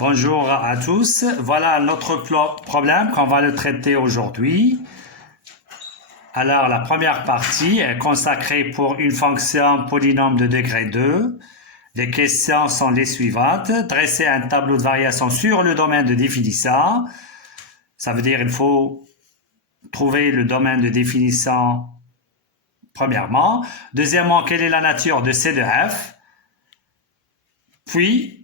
Bonjour à tous. Voilà notre problème qu'on va le traiter aujourd'hui. Alors, la première partie est consacrée pour une fonction polynôme de degré 2. Les questions sont les suivantes. Dresser un tableau de variation sur le domaine de définition. Ça veut dire qu'il faut trouver le domaine de définition premièrement. Deuxièmement, quelle est la nature de C de F? Puis,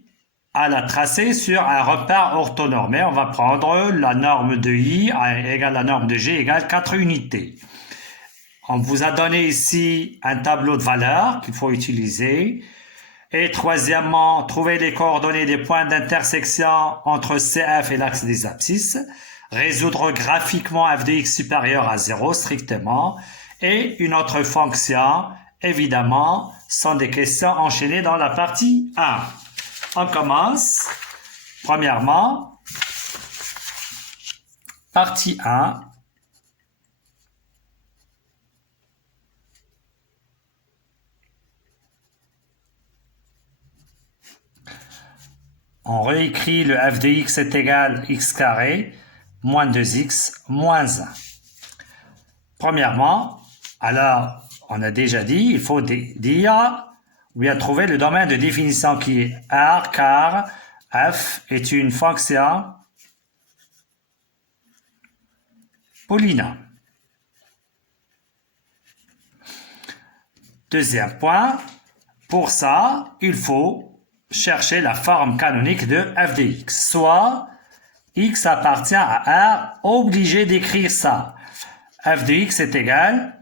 à la tracer sur un repère orthonormé, on va prendre la norme de I égale la norme de G égale 4 unités. On vous a donné ici un tableau de valeurs qu'il faut utiliser. Et troisièmement, trouver les coordonnées des points d'intersection entre CF et l'axe des abscisses. Résoudre graphiquement f de x supérieur à 0 strictement. Et une autre fonction, évidemment, sont des questions enchaînées dans la partie 1. On commence. Premièrement, partie 1. On réécrit le f de x est égal à x carré moins 2x moins 1. Premièrement, alors, on a déjà dit, il faut dire ou bien trouver le domaine de définition qui est R car f est une fonction polynôme. Deuxième point, pour ça, il faut chercher la forme canonique de f de x. Soit x appartient à R, obligé d'écrire ça. F de x est égal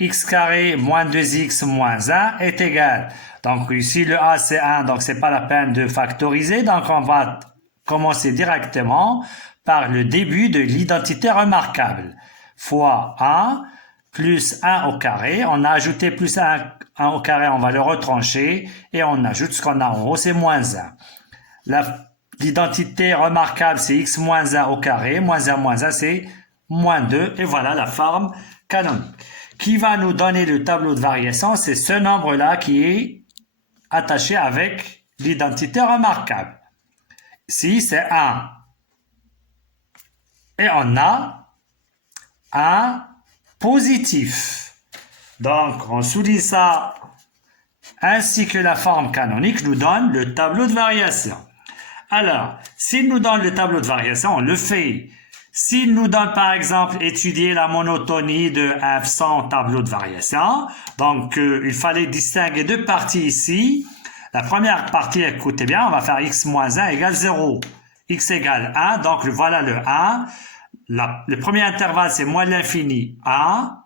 x carré moins 2x moins 1 est égal. Donc ici le a c'est 1, donc c'est pas la peine de factoriser. Donc on va commencer directement par le début de l'identité remarquable. Fois 1 plus 1 au carré. On a ajouté plus 1 au carré, on va le retrancher et on ajoute ce qu'on a en haut, c'est moins 1. L'identité remarquable c'est x moins 1 au carré, moins 1 c'est moins 2 et voilà la forme canonique. Qui va nous donner le tableau de variation, c'est ce nombre-là qui est attaché avec l'identité remarquable. Ici, c'est 1. Et on a un positif. Donc, on souligne ça, ainsi que la forme canonique nous donne le tableau de variation. Alors, s'il nous donne le tableau de variation, on le fait. S'il nous donne par exemple étudier la monotonie de f sans tableau de variation, donc il fallait distinguer deux parties ici. La première partie, écoutez bien, on va faire x moins 1 égale 0. X égale 1, donc voilà le 1. Le premier intervalle, c'est moins l'infini 1.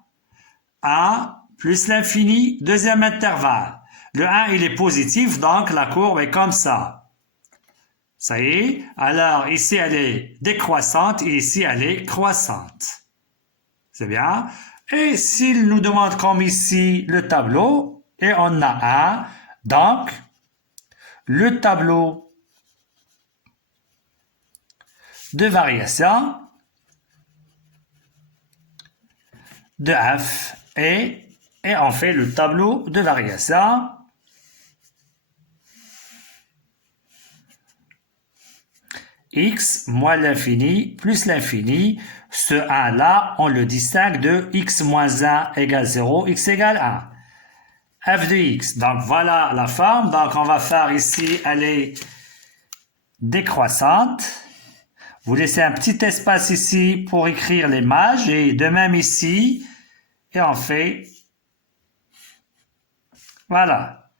1 plus l'infini, deuxième intervalle. Le 1, il est positif, donc la courbe est comme ça. Ça y est. Alors, ici, elle est décroissante et ici, elle est croissante. C'est bien. Et s'il nous demande comme ici le tableau, et on a un, donc, le tableau de variation de f et on fait le tableau de variation x moins l'infini plus l'infini. Ce 1-là, on le distingue de x moins 1 égale 0, x égale 1. f de x. Donc, voilà la forme. Donc, on va faire ici, elle est décroissante. Vous laissez un petit espace ici pour écrire l'image et de même ici. Et on fait, voilà.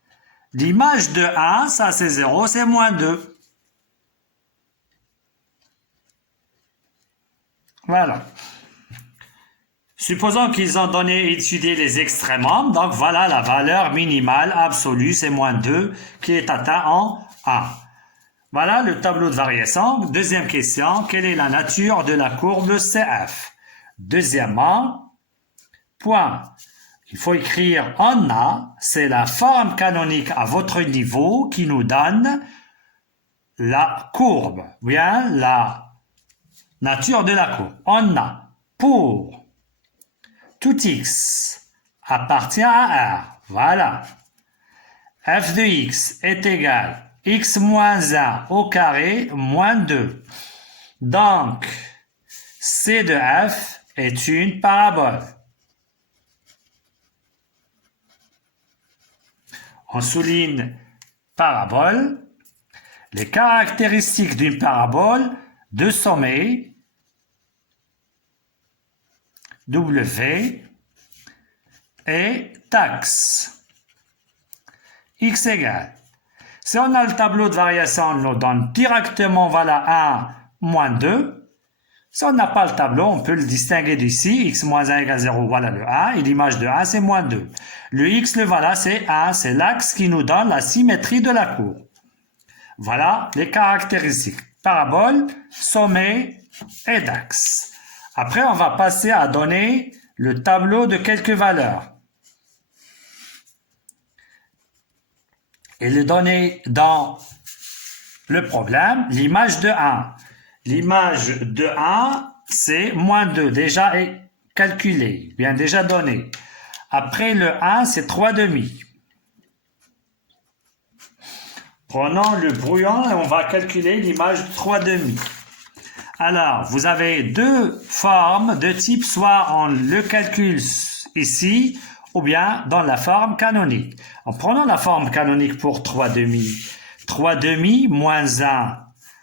L'image de 1, ça c'est 0, c'est moins 2. Voilà. Supposons qu'ils ont étudié les extrémums, donc voilà la valeur minimale absolue, c'est moins 2, qui est atteint en 1. Voilà le tableau de variation. Deuxième question, quelle est la nature de la courbe CF? Deuxièmement, point. Il faut écrire en A, c'est la forme canonique à votre niveau qui nous donne la courbe, bien la nature de la courbe. On a pour tout x appartient à R. Voilà. F de x est égal x moins 1 au carré moins 2. Donc, C de f est une parabole. On souligne parabole. Les caractéristiques d'une parabole de sommet W et taxe x égale. Si on a le tableau de variation, on nous donne directement voilà 1 moins 2. Si on n'a pas le tableau, on peut le distinguer d'ici. X moins 1 égale 0, voilà le 1. Et l'image de 1, c'est moins 2. Le X, le voilà, c'est 1. C'est l'axe qui nous donne la symétrie de la courbe. Voilà les caractéristiques. Parabole, sommet et d'axe. Après, on va passer à donner le tableau de quelques valeurs. Et le donner dans le problème, l'image de 1. L'image de 1, c'est moins 2, déjà est calculé, bien déjà donné. Après le 1, c'est 3 demi. Prenons le brouillon et on va calculer l'image de 3 demi. Alors, vous avez deux formes de type, soit on le calcule ici, ou bien dans la forme canonique. En prenant la forme canonique pour 3 demi, 3 demi moins 1,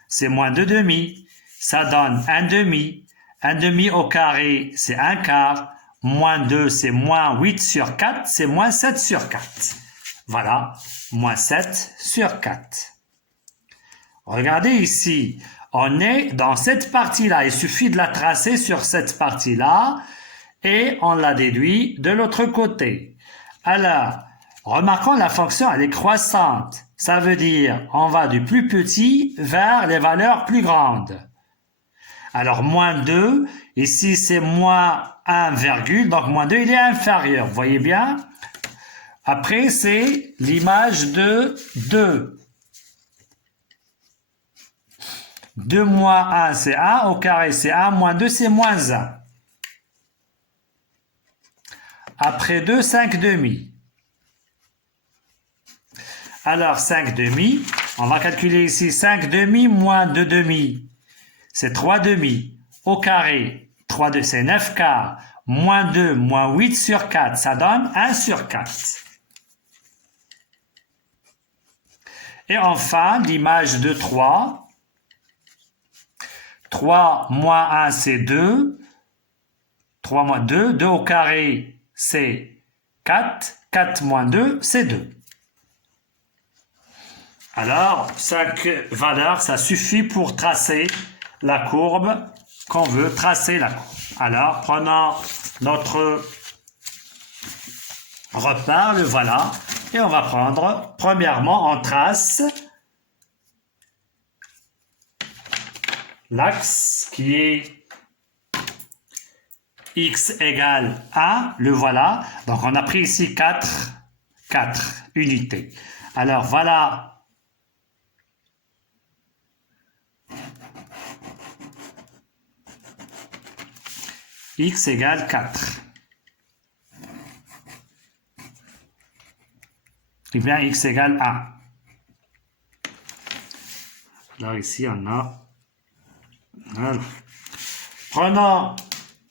c'est moins 2 demi. Ça donne 1 demi. 1 demi au carré, c'est 1 quart. Moins 2, c'est moins 8 sur 4, c'est moins 7 sur 4. Voilà, moins 7 sur 4. Regardez ici, on est dans cette partie-là. Il suffit de la tracer sur cette partie-là et on la déduit de l'autre côté. Alors, remarquons la fonction, elle est croissante. Ça veut dire, on va du plus petit vers les valeurs plus grandes. Alors, moins 2, ici c'est moins 1, donc moins 2, il est inférieur, vous voyez bien? Après, c'est l'image de 2. 2 moins 1, c'est 1, au carré c'est 1, moins 2, c'est moins 1. Après 2, 5 demi. Alors, 5 demi, on va calculer ici 5 demi moins 2 demi. C'est 3 demi. Au carré, 3 2, c'est 9 quarts. Moins 2, moins 8 sur 4, ça donne 1 sur 4. Et enfin, l'image de 3. 3 moins 1, c'est 2. 3 moins 2. 2 au carré, c'est 4. 4 moins 2, c'est 2. Alors, 5 valeurs, ça suffit pour tracer la courbe qu'on veut tracer la courbe. Alors, prenons notre repère, le voilà, et on va prendre, premièrement, on trace l'axe qui est x égale 1, le voilà. Donc, on a pris ici 4 unités. Alors, voilà x égale 4. Et bien x égale 1. Alors ici on a... Voilà. Prenons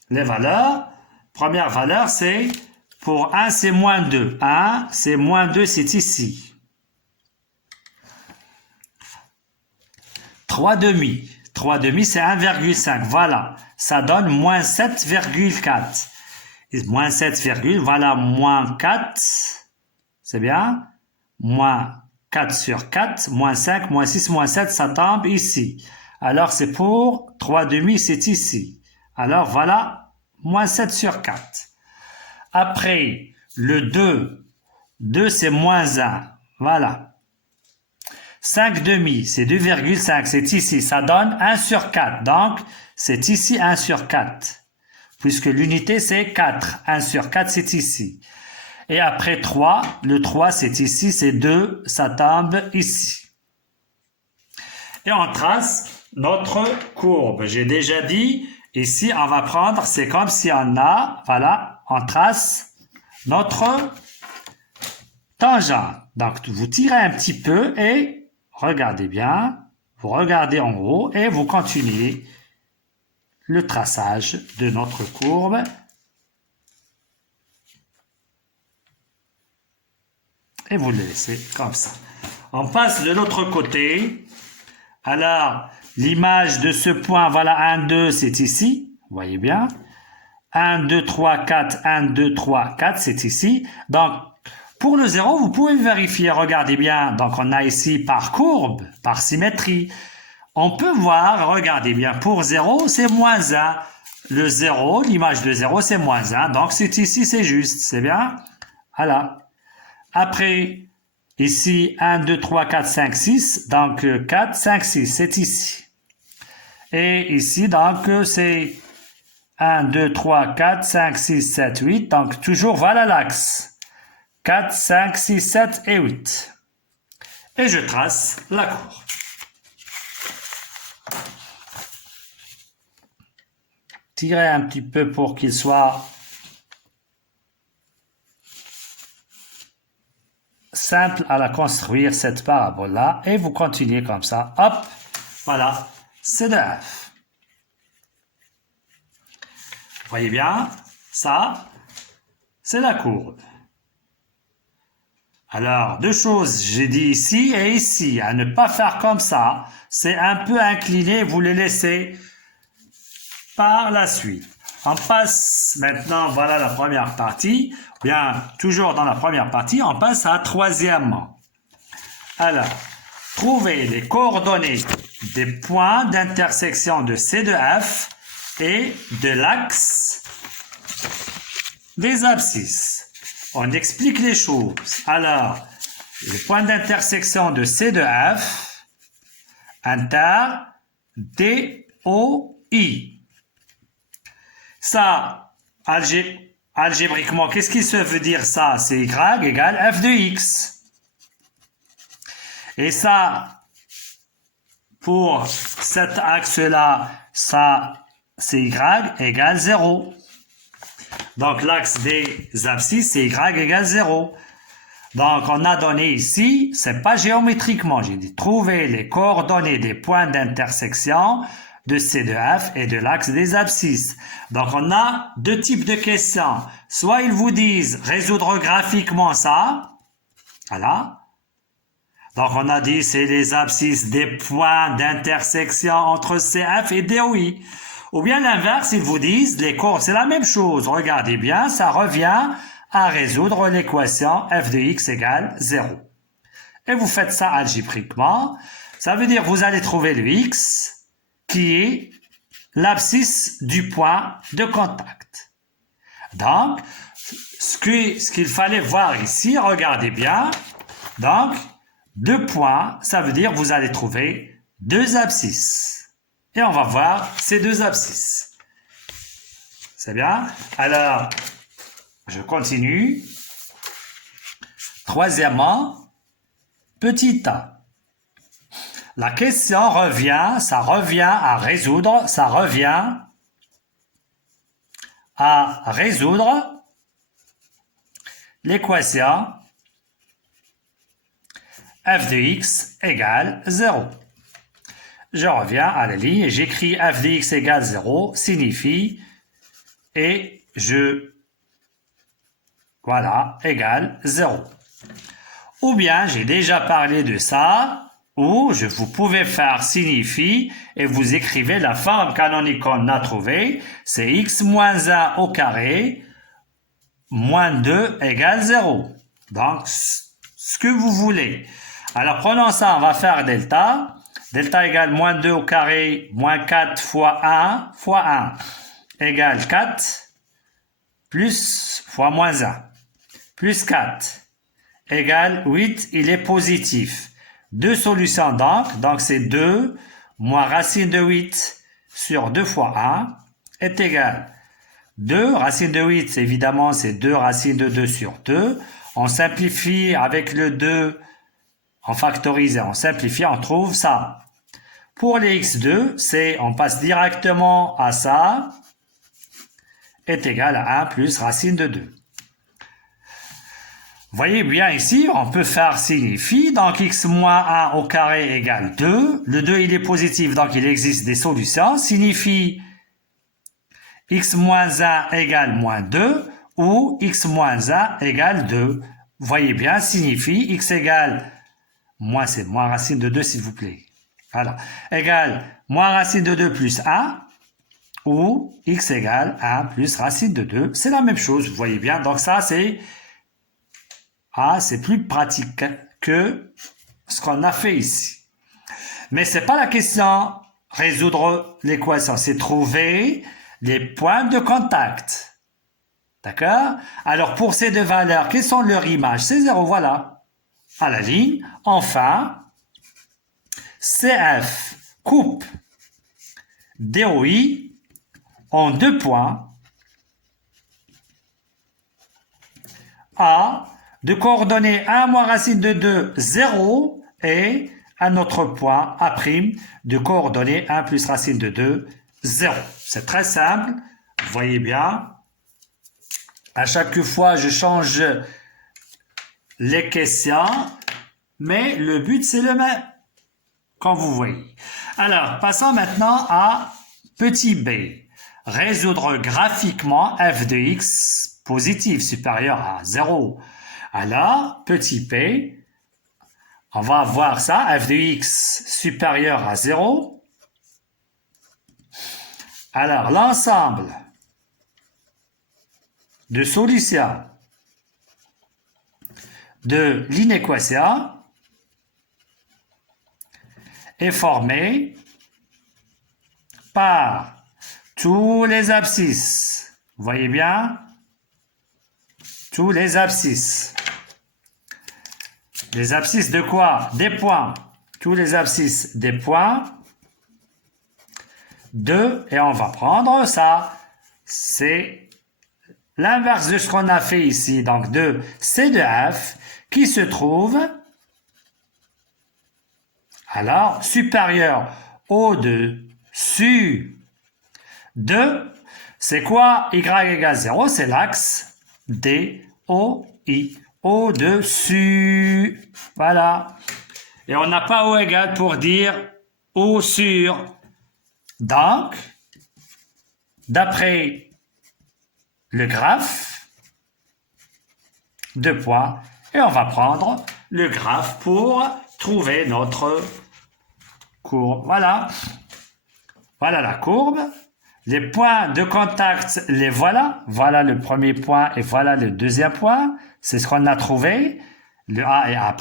les valeurs. Première valeur c'est, pour 1 c'est moins 2. 1 c'est moins 2, c'est ici. 3 demi. 3 demi, c'est 1,5. Voilà. Ça donne moins 7,4. Moins 7, voilà, moins 4. C'est bien. Moins 4 sur 4. Moins 5, moins 6, moins 7, ça tombe ici. Alors, c'est pour 3 demi, c'est ici. Alors, voilà, moins 7 sur 4. Après, le 2. 2, c'est moins 1. Voilà. 5 demi, c'est 2,5, c'est ici, ça donne 1 sur 4. Donc, c'est ici 1 sur 4. Puisque l'unité, c'est 4. 1 sur 4, c'est ici. Et après 3, le 3, c'est ici, c'est 2, ça tombe ici. Et on trace notre courbe. J'ai déjà dit, ici, on va prendre, c'est comme si on a, voilà, on trace notre tangente. Donc, vous tirez un petit peu et regardez bien, vous regardez en haut et vous continuez le traçage de notre courbe. Et vous le laissez comme ça. On passe de l'autre côté. Alors, l'image de ce point, voilà, 1, 2, c'est ici. Vous voyez bien. 1, 2, 3, 4, 1, 2, 3, 4, c'est ici. Donc, pour le 0, vous pouvez vérifier. Regardez bien. Donc, on a ici par courbe, par symétrie. On peut voir, regardez bien, pour 0, c'est moins 1. Le 0, l'image de 0, c'est moins 1. Donc, c'est ici, c'est juste. C'est bien? Voilà. Après, ici, 1, 2, 3, 4, 5, 6. Donc, 4, 5, 6, c'est ici. Et ici, donc, c'est 1, 2, 3, 4, 5, 6, 7, 8. Donc, toujours, voilà l'axe. 4, 5, 6, 7 et 8. Et je trace la courbe. Tirez un petit peu pour qu'il soit simple à la construire, cette parabole-là. Et vous continuez comme ça. Hop, voilà, c'est de f. Vous voyez bien, ça, c'est la courbe. Alors, deux choses, j'ai dit ici et ici, à ne pas faire comme ça. C'est un peu incliné, vous les laissez par la suite. On passe maintenant, voilà la première partie. Bien, toujours dans la première partie, on passe à troisièmement. Alors, trouvez les coordonnées des points d'intersection de C de F et de l'axe des abscisses. On explique les choses. Alors, le point d'intersection de C de F, inter, D, O, I. Ça, algébriquement, qu'est-ce qui se veut dire ça? C'est Y égale F de X. Et ça, pour cet axe-là, ça, c'est Y égale 0. Donc, l'axe des abscisses, c'est Y égale 0. Donc, on a donné ici, c'est pas géométriquement, j'ai dit, trouver les coordonnées des points d'intersection de C de F et de l'axe des abscisses. Donc, on a deux types de questions. Soit ils vous disent résoudre graphiquement ça. Voilà. Donc, on a dit c'est les abscisses des points d'intersection entre CF et DOI. Ou bien l'inverse, ils vous disent les courbes, c'est la même chose. Regardez bien, ça revient à résoudre l'équation f de x égale 0. Et vous faites ça algébriquement. Ça veut dire que vous allez trouver le x qui est l'abscisse du point de contact. Donc, ce qu'il fallait voir ici, regardez bien. Donc, deux points, ça veut dire que vous allez trouver deux abscisses. Et on va voir ces deux abscisses. C'est bien? Alors, je continue. Troisièmement, petit a. La question revient, ça revient à résoudre l'équation f de x égale 0. Je reviens à la ligne et j'écris f de x égale 0 signifie et voilà, égale 0. Ou bien, j'ai déjà parlé de ça, ou vous pouvez faire signifie et vous écrivez la forme canonique qu'on a trouvée, c'est x moins 1 au carré moins 2 égale 0. Donc, ce que vous voulez. Alors, prenons ça, on va faire delta. Delta égale moins 2 au carré moins 4 fois 1 égale 4 plus fois moins 1 plus 4 égale 8, il est positif. Deux solutions donc c'est 2 moins racine de 8 sur 2 fois 1 est égal 2, racine de 8, évidemment c'est 2 racine de 2 sur 2. On simplifie avec le 2, on factorise et on simplifie, on trouve ça. Pour les x2, on passe directement à ça, est égal à 1 plus racine de 2. Voyez bien ici, on peut faire signifie, donc x moins 1 au carré égale 2. Le 2, il est positif, donc il existe des solutions. Signifie x moins 1 égale moins 2 ou x moins 1 égale 2. Voyez bien, signifie x égale, moins c'est moins racine de 2 s'il vous plaît. Voilà, égale moins racine de 2 plus 1 ou x égale 1 plus racine de 2. C'est la même chose, vous voyez bien. Donc ça, c'est plus pratique que ce qu'on a fait ici. Mais c'est pas la question résoudre l'équation, c'est trouver les points de contact. D'accord? Alors pour ces deux valeurs, quelles sont leurs images? C'est 0, voilà. À la ligne. Enfin, CF coupe DOI en 2 points A de coordonnées 1 moins racine de 2, 0 et un autre point A' de coordonnées 1 plus racine de 2, 0. C'est très simple, vous voyez bien. À chaque fois, je change les questions, mais le but, c'est le même, comme vous voyez. Alors, passons maintenant à petit b. Résoudre graphiquement f de x positif supérieur à 0. Alors, petit p, on va voir ça, f de x supérieur à 0. Alors, l'ensemble de solutions de l'inéquation est formé par tous les abscisses. Vous voyez bien? Tous les abscisses. Les abscisses de quoi? Des points. Tous les abscisses des points. 2, et on va prendre ça. C'est l'inverse de ce qu'on a fait ici. Donc 2, c'est de f qui se trouve alors supérieur au-dessus de, c'est quoi? Y égale 0, c'est l'axe DOI. Au-dessus. Voilà. Et on n'a pas au égal pour dire au sur. Donc, d'après le graphe, 2 points, et on va prendre le graphe pour trouver notre courbe. Voilà. Voilà la courbe. Les points de contact, les voilà. Voilà le premier point et voilà le deuxième point. C'est ce qu'on a trouvé. Le A et A'.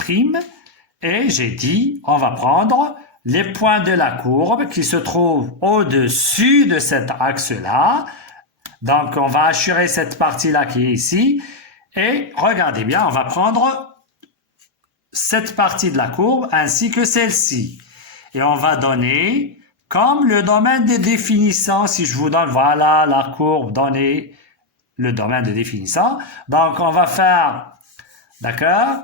Et j'ai dit, on va prendre les points de la courbe qui se trouvent au-dessus de cet axe-là. Donc, on va assurer cette partie-là qui est ici. Et regardez bien, on va prendre cette partie de la courbe ainsi que celle-ci. Et on va donner comme le domaine de définition, si je vous donne, voilà la courbe donnée, le domaine de définition. Donc, on va faire, d'accord,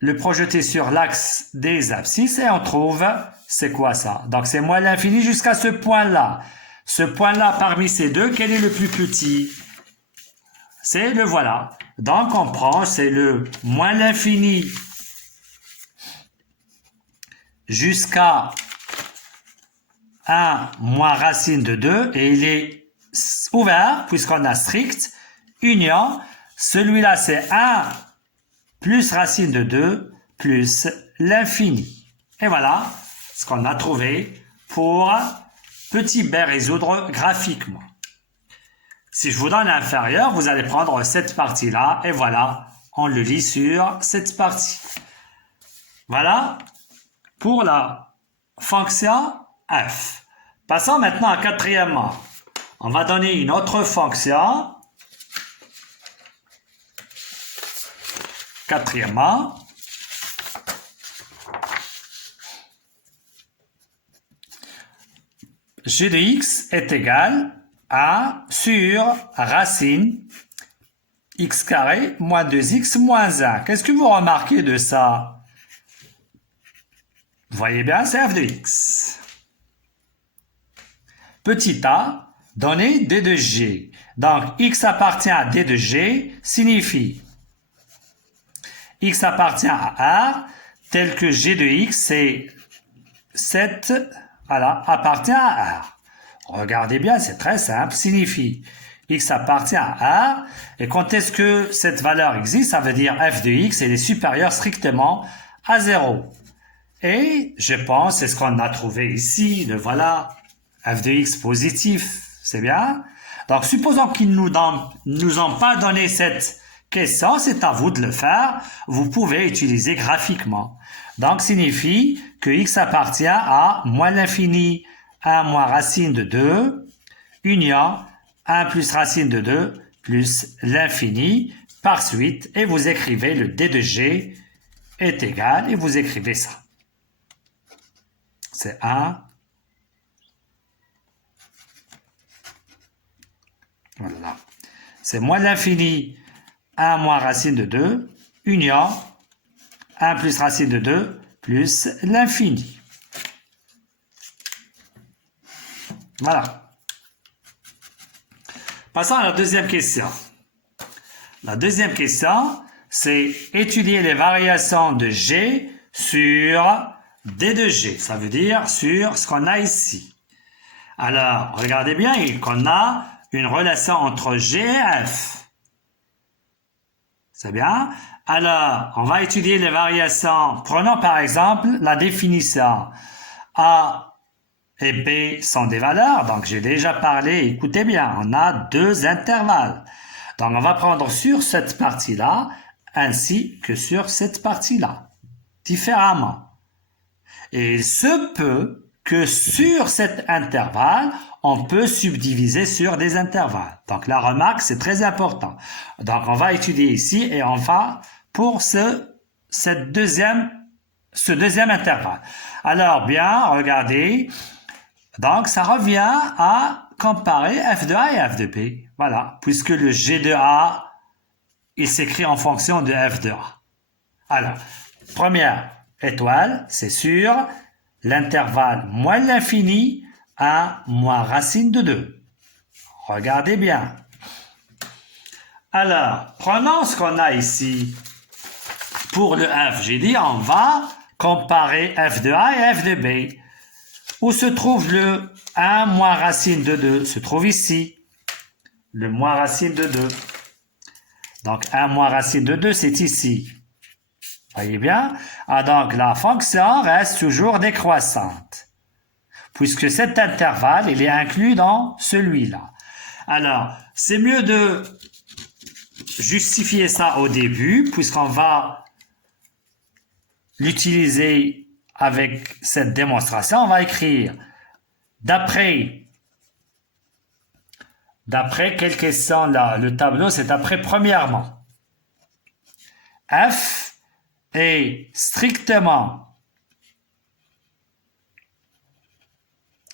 le projeter sur l'axe des abscisses et on trouve, c'est quoi ça? Donc, c'est moins l'infini jusqu'à ce point-là. Ce point-là, parmi ces deux, quel est le plus petit? C'est le voilà. Donc, on prend, c'est le moins l'infini jusqu'à 1 moins racine de 2 et il est ouvert puisqu'on a strict union. Celui-là, c'est 1 plus racine de 2 plus l'infini. Et voilà ce qu'on a trouvé pour petit b résoudre graphiquement. Si je vous donne l'inférieur, vous allez prendre cette partie-là et voilà, on le lit sur cette partie. Voilà pour la fonction f. Passons maintenant à quatrièmement. On va donner une autre fonction. Quatrièmement, g de x est égal à sur racine x carré moins 2x moins 1. Qu'est-ce que vous remarquez de ça? Vous voyez bien, c'est f de x. Petit a, donné d de g. Donc, x appartient à d de g, signifie x appartient à R, tel que g de x, c'est 7, voilà, appartient à R. Regardez bien, c'est très simple, signifie x appartient à R, et quand est-ce que cette valeur existe, ça veut dire f de x, elle est supérieure strictement à 0. Et je pense, c'est ce qu'on a trouvé ici, le voilà, f de x positif, c'est bien. Donc, supposons qu'ils nous ont pas donné cette question, c'est à vous de le faire. Vous pouvez utiliser graphiquement. Donc, signifie que x appartient à moins l'infini 1 moins racine de 2, union 1 plus racine de 2 plus l'infini par suite, et vous écrivez le d de g est égal, et vous écrivez ça. C'est 1. Voilà. C'est moins l'infini 1 moins racine de 2, union 1 plus racine de 2 plus l'infini. Voilà. Passons à la deuxième question. La deuxième question, c'est étudier les variations de G sur D de G. Ça veut dire sur ce qu'on a ici. Alors, regardez bien qu'on a une relation entre G et F. C'est bien. Alors, on va étudier les variations. Prenons par exemple la définition. A et B sont des valeurs. Donc, j'ai déjà parlé. Écoutez bien, on a deux intervalles. Donc, on va prendre sur cette partie-là ainsi que sur cette partie-là, différemment. Et il se peut que sur cet intervalle, on peut subdiviser sur des intervalles. Donc, la remarque, c'est très important. Donc, on va étudier ici et on va pour ce deuxième intervalle. Alors, bien, regardez. Donc, ça revient à comparer f de A et f de B. Voilà, puisque le G de A, il s'écrit en fonction de f de A. Alors, première étoile, c'est sur l'intervalle moins l'infini à moins racine de 2. Regardez bien. Alors, prenons ce qu'on a ici. Pour le f, j'ai dit, on va comparer f de A et f de B. Où se trouve le 1 moins racine de 2? Se trouve ici. Le moins racine de 2. Donc, 1 moins racine de 2, c'est ici. Voyez bien? Ah, donc, la fonction reste toujours décroissante. Puisque cet intervalle, il est inclus dans celui-là. Alors, c'est mieux de justifier ça au début, puisqu'on va l'utiliser avec cette démonstration. On va écrire d'après quelle question là? Le tableau, c'est d'après premièrement. F est strictement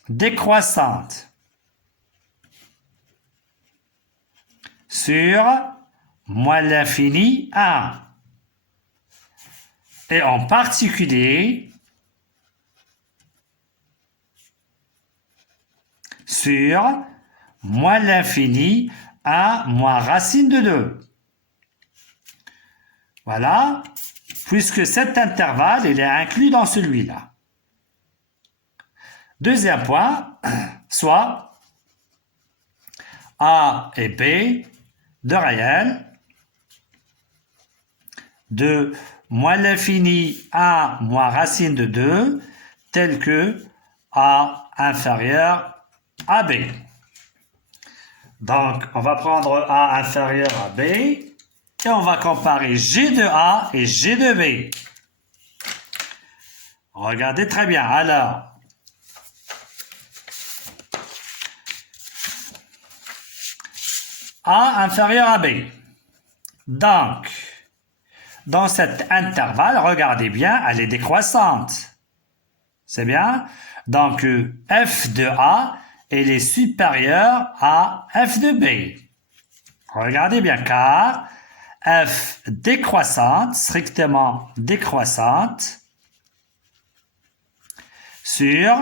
décroissante sur moins l'infini 1. Et en particulier sur moins l'infini 1 moins racine de 2. Voilà, puisque cet intervalle, il est inclus dans celui-là. Deuxième point, soit A et B de réel de moins l'infini 1 moins racine de 2, tel que A inférieur à B. Donc, on va prendre A inférieur à B et on va comparer G de A et G de B. Regardez très bien. Alors, A inférieur à B. Donc, dans cet intervalle, regardez bien, elle est décroissante. C'est bien? Donc, f de A, elle est supérieure à f de B. Regardez bien, car f décroissante, strictement décroissante, sur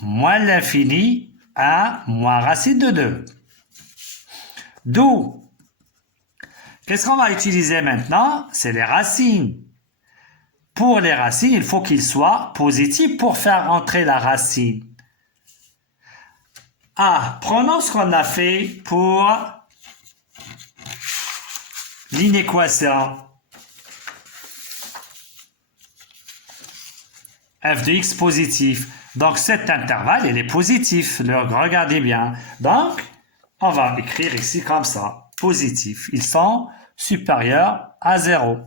moins l'infini à moins racine de 2. D'où Qu'est-ce qu'on va utiliser maintenant? C'est les racines. Pour les racines, il faut qu'ils soient positifs pour faire entrer la racine. Ah, prenons ce qu'on a fait pour l'inéquation. F de x positif. Donc cet intervalle, il est positif. Regardez bien. Donc, on va écrire ici comme ça. Positif. Ils sont supérieurs à 0.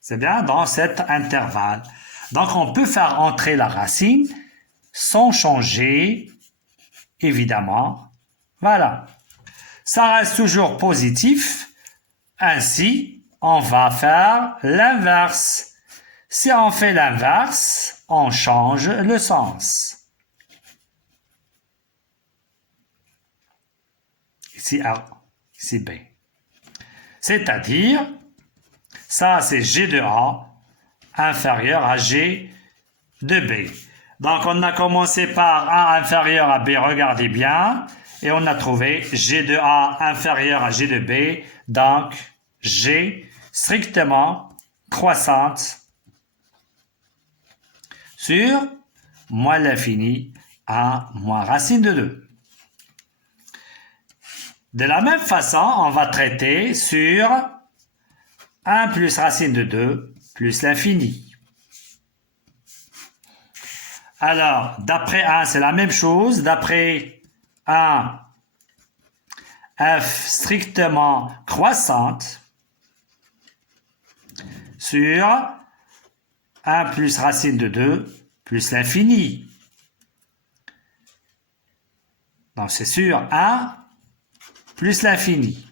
C'est bien dans cet intervalle. Donc, on peut faire entrer la racine sans changer, évidemment. Voilà. Ça reste toujours positif. Ainsi, on va faire l'inverse. Si on fait l'inverse, on change le sens. Ici A, ici B. C'est-à-dire, ça c'est G de A inférieur à G de B. Donc on a commencé par A inférieur à B, regardez bien, et on a trouvé G de A inférieur à G de B, donc G strictement croissante sur moins l'infini à moins racine de 2. De la même façon, on va traiter sur 1 plus racine de 2 plus l'infini. Alors, d'après 1, c'est la même chose. D'après 1, f strictement croissante sur 1 plus racine de 2 plus l'infini. Donc, c'est sur 1 plus l'infini.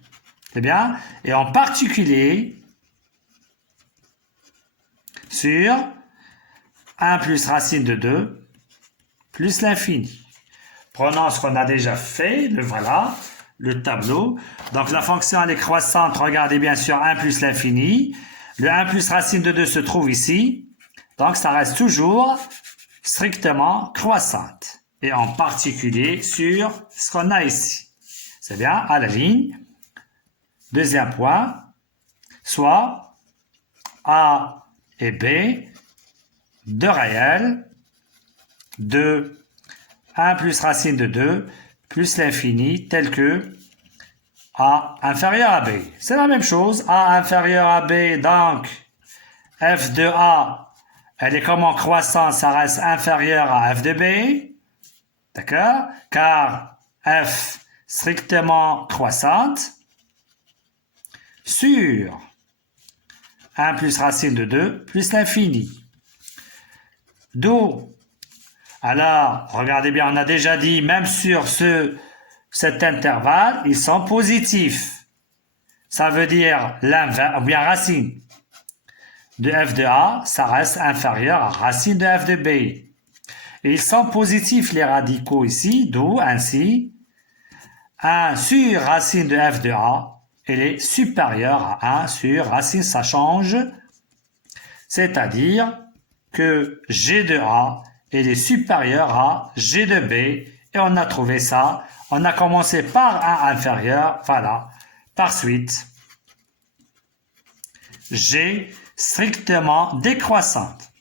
C'est bien? Et en particulier, sur 1 plus racine de 2 plus l'infini. Prenons ce qu'on a déjà fait, le voilà, le tableau. Donc la fonction elle est croissante, regardez bien sur 1 plus l'infini. Le 1 plus racine de 2 se trouve ici. Donc ça reste toujours strictement croissante. Et en particulier sur ce qu'on a ici. C'est bien, à la ligne. Deuxième point, soit A et B, deux réels, de 1 plus racine de 2 plus l'infini tel que A inférieur à B. C'est la même chose, A inférieur à B, donc f de A, elle est comme en croissance, ça reste inférieur à f de B, d'accord? Car f strictement croissante sur 1 plus racine de 2 plus l'infini. D'où, alors, regardez bien, on a déjà dit, même sur cet intervalle, ils sont positifs. Ça veut dire l'inverse, ou bien racine de f de A, ça reste inférieur à racine de f de B. Et ils sont positifs, les radicaux ici, d'où, ainsi, 1 sur racine de f de A, elle est supérieure à 1 sur racine, ça change. C'est-à dire que G de A, elle est supérieure à G de B, et on a trouvé ça. On a commencé par 1 inférieur, voilà. Par suite, G strictement décroissante.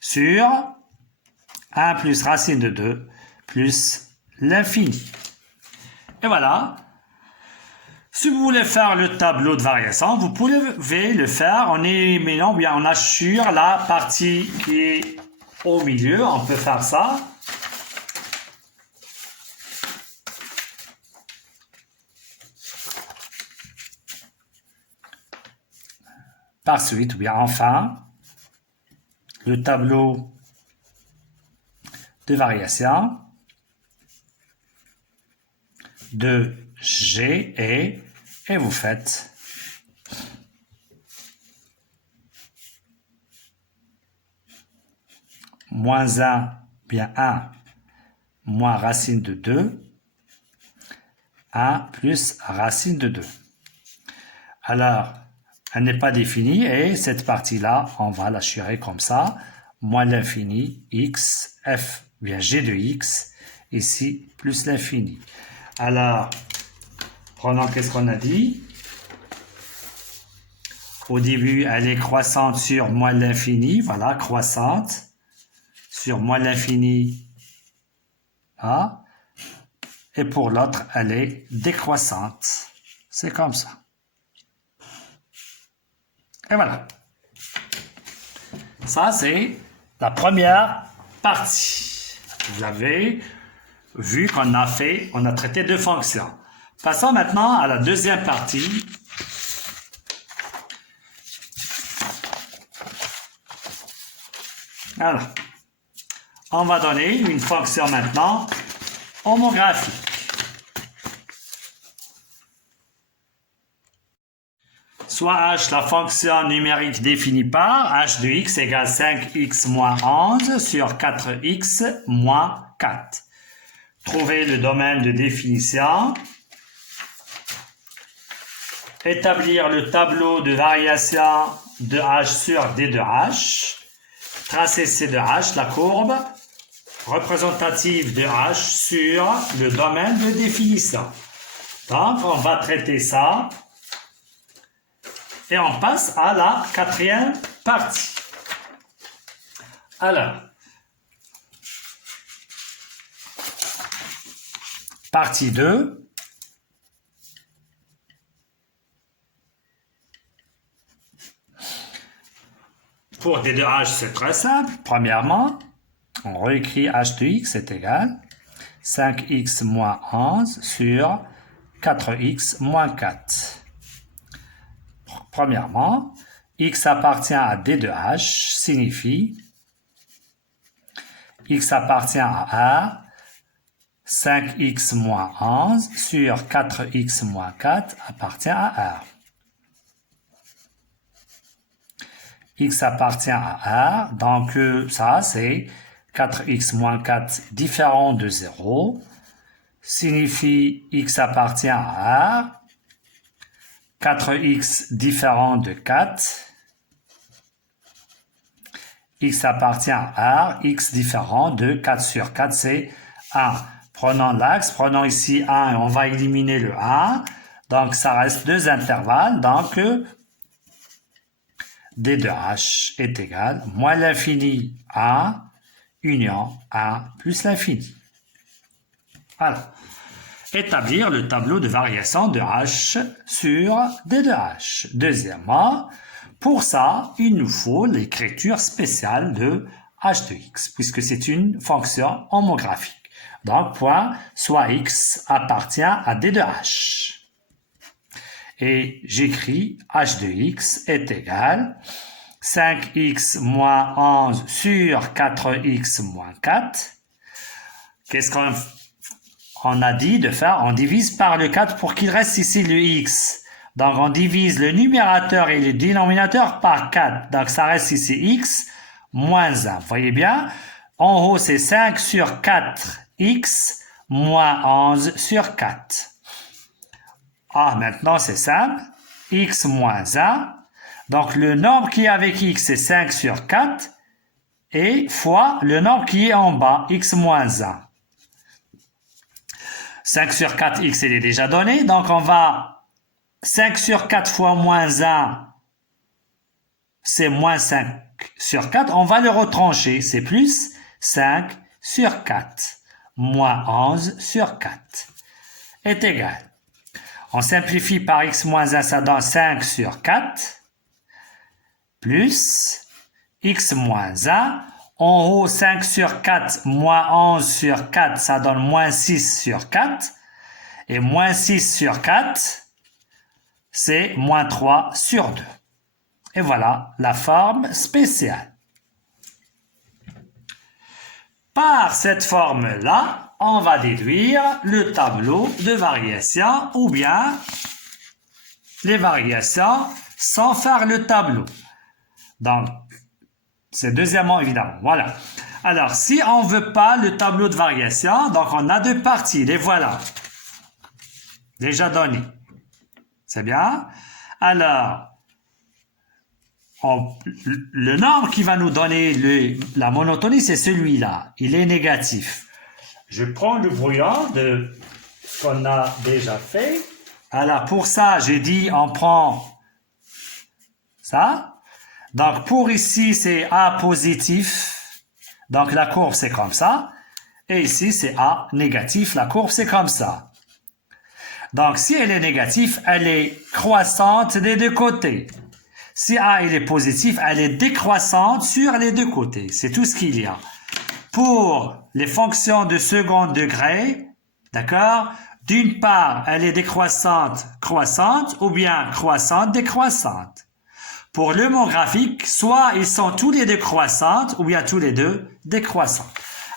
Sur 1 plus racine de 2 plus l'infini. Et voilà. Si vous voulez faire le tableau de variation, vous pouvez le faire en éliminant, bien on assure la partie qui est au milieu. On peut faire ça. Par suite, ou bien enfin, le tableau de variation de G et vous faites moins 1, bien 1, moins racine de 2, 1 plus racine de 2. Alors, elle n'est pas définie et cette partie-là, on va l'assurer comme ça, moins l'infini, x, f, bien g de x, ici, plus l'infini. Alors, prenons qu'est-ce qu'on a dit. Au début, elle est croissante sur moins l'infini. Voilà, croissante sur moins l'infini. Ah. Et pour l'autre, elle est décroissante. C'est comme ça. Et voilà. Ça, c'est la première partie. Vous avez vu qu'on a traité deux fonctions. Passons maintenant à la deuxième partie. Alors, on va donner une fonction maintenant homographique. Soit h, la fonction numérique définie par h de x égale 5x moins 11 sur 4x moins 4. Trouvez le domaine de définition. Établir le tableau de variation de h sur d de h. Tracer c de h, la courbe représentative de h sur le domaine de définition. Donc, on va traiter ça. Et on passe à la quatrième partie. Alors, partie 2. Pour d de h, c'est très simple. Premièrement, on réécrit h de x est égal 5x moins 11 sur 4x moins 4. Premièrement, x appartient à d de h signifie x appartient à R, 5x moins 11 sur 4x moins 4 appartient à R. X appartient à R, donc ça c'est 4x moins 4 différent de 0, signifie x appartient à R, 4x différent de 4, x appartient à R, x différent de 4 sur 4, c'est 1. Prenons l'axe, prenons ici 1 et on va éliminer le 1, donc ça reste deux intervalles, donc d de h est égal moins l'infini 1 union 1 plus l'infini. Voilà. Établir le tableau de variation de h sur d de h. Deuxièmement, pour ça, il nous faut l'écriture spéciale de h de x, puisque c'est une fonction homographique. Donc, point, soit x appartient à d de h. Et j'écris h de x est égal 5x moins 11 sur 4x moins 4. Qu'est-ce qu'on a dit de faire? On divise par le 4 pour qu'il reste ici le x. Donc, on divise le numérateur et le dénominateur par 4. Donc, ça reste ici x moins 1. Vous voyez bien? En haut, c'est 5 sur 4x moins 11 sur 4. Ah, maintenant, c'est simple. X moins 1. Donc, le nombre qui est avec x, c'est 5 sur 4. Et fois le nombre qui est en bas, x moins 1. 5 sur 4, x, il est déjà donné. Donc, on va 5 sur 4 fois moins 1, c'est moins 5 sur 4. On va le retrancher. C'est plus 5 sur 4. Moins 11 sur 4 est égal. On simplifie par x moins 1, ça donne 5 sur 4. Plus x moins 1. En haut, 5 sur 4 moins 11 sur 4, ça donne moins 6 sur 4. Et moins 6 sur 4, c'est moins 3 sur 2. Et voilà la forme spéciale. Par cette forme-là, on va déduire le tableau de variation ou bien les variations sans faire le tableau. Donc, c'est deuxièmement évidemment. Voilà. Alors, si on ne veut pas le tableau de variation, donc on a deux parties. Les voilà. Déjà donné. C'est bien? Alors, le nombre qui va nous donner la monotonie, c'est celui-là. Il est négatif. Je prends le brouillon de qu'on a déjà fait. Alors, pour ça, j'ai dit, on prend ça. Donc, pour ici, c'est A positif. Donc, la courbe, c'est comme ça. Et ici, c'est A négatif. La courbe, c'est comme ça. Donc, si elle est négative, elle est croissante des deux côtés. Si A il est positif, elle est décroissante sur les deux côtés. C'est tout ce qu'il y a. Pour les fonctions de second degré, d'accord, d'une part, elle est décroissante, croissante, ou bien croissante, décroissante. Pour le mot graphique, soit ils sont tous les deux croissantes, ou bien tous les deux décroissants.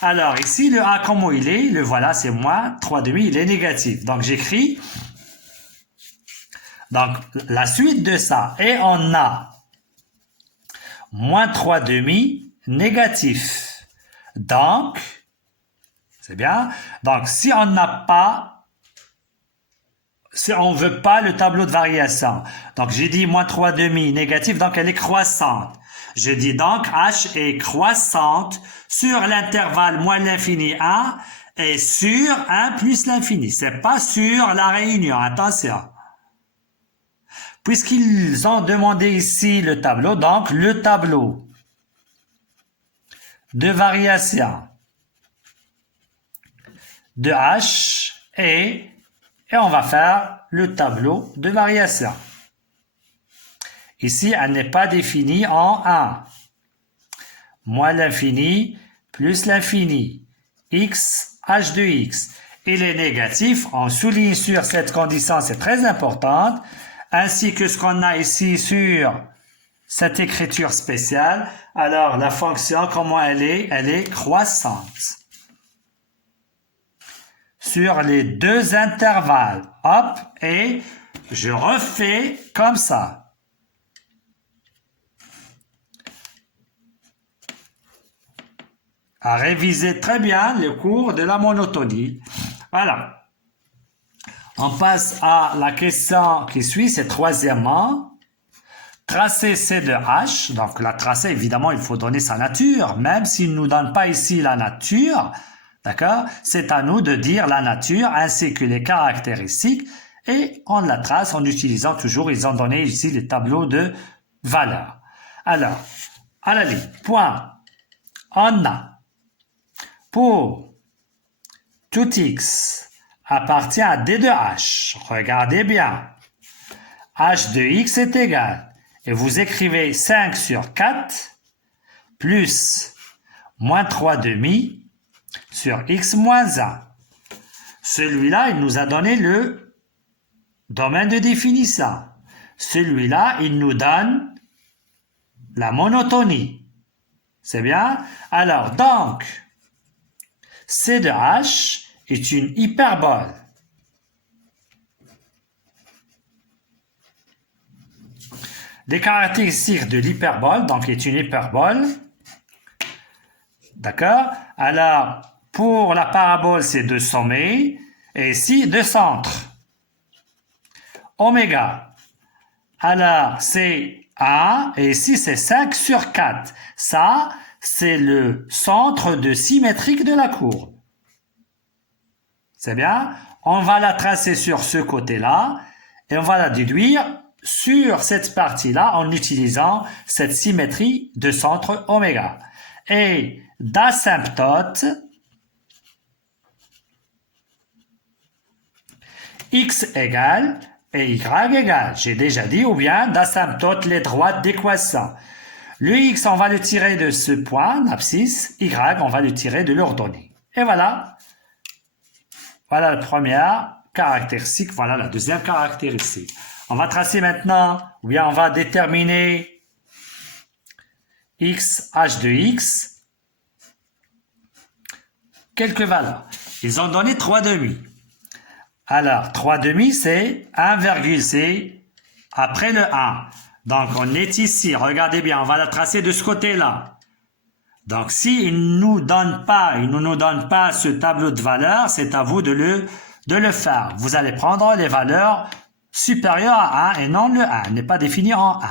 Alors ici, le A, comment il est? Le voilà, c'est moins 3,5, il est négatif. Donc j'écris, donc la suite de ça, et on a moins 3,5 négatif. Donc, c'est bien. Donc, si on n'a pas, si on veut pas le tableau de variation, donc j'ai dit moins 3,5 négatif, donc elle est croissante. Je dis donc H est croissante sur l'intervalle moins l'infini 1 et sur 1 plus l'infini. C'est pas sur la réunion, attention. Puisqu'ils ont demandé ici le tableau, donc le tableau de variation de H et on va faire le tableau de variation. Ici, elle n'est pas définie en 1. Moins l'infini plus l'infini. X, H de X. Il est négatif. On souligne sur cette condition, c'est très importante. Ainsi que ce qu'on a ici sur cette écriture spéciale. Alors, la fonction, comment elle est? Elle est croissante. Sur les deux intervalles. Hop, et je refais comme ça. À réviser très bien le cours de la monotonie. Voilà. On passe à la question qui suit, c'est troisièmement. Tracé C de H, donc la tracée, évidemment, il faut donner sa nature, même s'il ne nous donne pas ici la nature, d'accord? C'est à nous de dire la nature ainsi que les caractéristiques et on la trace en utilisant toujours, ils ont donné ici les tableaux de valeurs. Alors, à la ligne, point, on a pour tout X appartient à D de H, regardez bien, H de X est égal. Et vous écrivez 5 sur 4 plus moins 3,5 sur x moins 1. Celui-là, il nous a donné le domaine de définition. Celui-là, il nous donne la monotonie. C'est bien? Alors, donc, C de H est une hyperbole. Les caractéristiques de l'hyperbole, donc est une hyperbole. D'accord? Alors, pour la parabole, c'est deux sommets. Et ici, deux centres. Oméga. Alors, c'est 1. Et ici, c'est 5 sur 4. Ça, c'est le centre de symétrique de la courbe. C'est bien? On va la tracer sur ce côté-là. Et on va la déduire sur cette partie-là en utilisant cette symétrie de centre oméga. Et d'asymptote, x égale et y égale. J'ai déjà dit, ou bien d'asymptote les droites d'équation. Le x, on va le tirer de ce point, l'abscisse, y, on va le tirer de l'ordonnée. Et voilà. Voilà la première caractéristique, voilà la deuxième caractéristique. On va tracer maintenant, ou bien on va déterminer x, h de x, quelques valeurs. Ils ont donné 3,5. Alors, 3,5, c'est 1,c après le 1. Donc, on est ici, regardez bien, on va la tracer de ce côté-là. Donc, s'il ne nous donne pas ce tableau de valeurs, c'est à vous de le faire. Vous allez prendre les valeurs supérieures à 1 et non le 1, n'est pas défini en 1.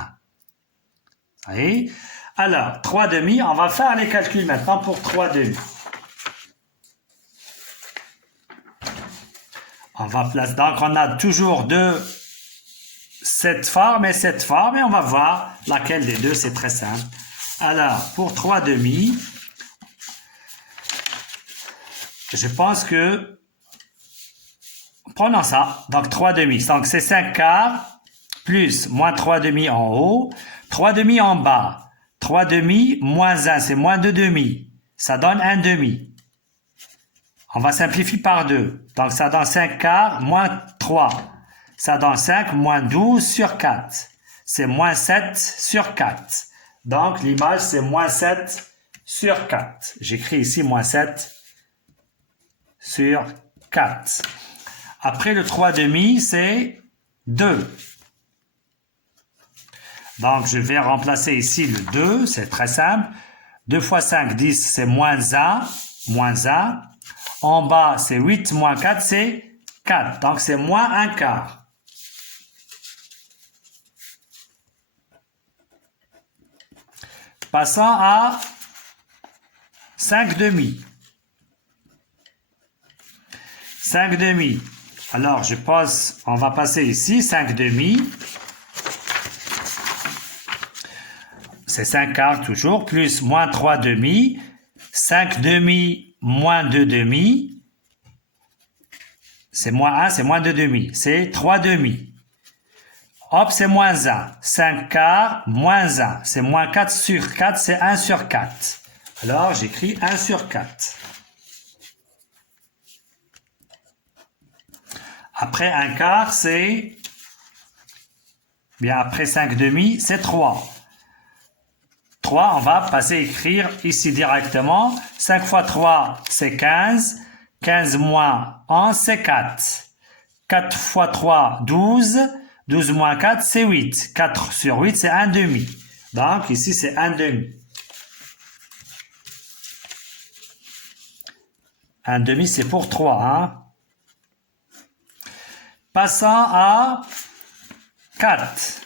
Vous voyez? Alors, 3,5, on va faire les calculs maintenant pour 3,5. On va placer, donc, on a toujours cette forme et on va voir laquelle des deux, c'est très simple. Alors, pour 3 demi, je pense que, prenons ça, donc 3 demi, donc c'est 5 quarts, plus moins 3 demi en haut, 3 demi en bas, 3 demi moins 1, c'est moins 2 demi, ça donne 1 demi. On va simplifier par 2, donc ça donne 5 quarts moins 3, ça donne 5 moins 12 sur 4, c'est moins 7 sur 4. Donc l'image c'est moins 7 sur 4. J'écris ici moins 7 sur 4. Après le 3 demi, c'est 2. Donc, je vais remplacer ici le 2, c'est très simple. 2 fois 5, 10, c'est moins 1, moins 1. En bas, c'est 8 moins 4, c'est 4. Donc, c'est moins 1 quart. Passons à 5 demi. 5 demi. Alors, on va passer ici, 5 demi. C'est 5 quarts toujours, plus moins 3 demi. 5 demi moins 2 demi. C'est moins 1, c'est moins 2 demi. C'est 3 demi. Hop, c'est moins 1. 5 quarts moins 1. C'est moins 4 sur 4, c'est 1 sur 4. Alors, j'écris 1 sur 4. Après 1 quart, c'est... Bien, après 5 demi, c'est 3. 3, on va passer à écrire ici directement. 5 fois 3, c'est 15. 15 moins 1, c'est 4. 4 fois 3, 12. 12 moins 4, c'est 8. 4 sur 8, c'est 1 demi. Donc, ici, c'est 1 demi. 1 demi, c'est pour 3, hein. Passons à 4.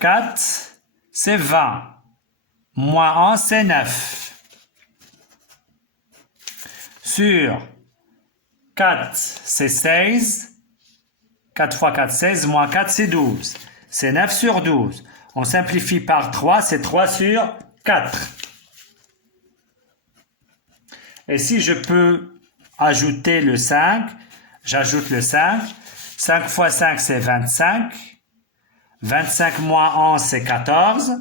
4, c'est 20. Moins 1, c'est 9. Sur 4, c'est 16. 4 fois 4, 16. Moins 4, c'est 12. C'est 9 sur 12. On simplifie par 3, c'est 3 sur 4. Et si je peux ajouter le 5, j'ajoute le 5. 5 fois 5, c'est 25. 25 moins 11, c'est 14.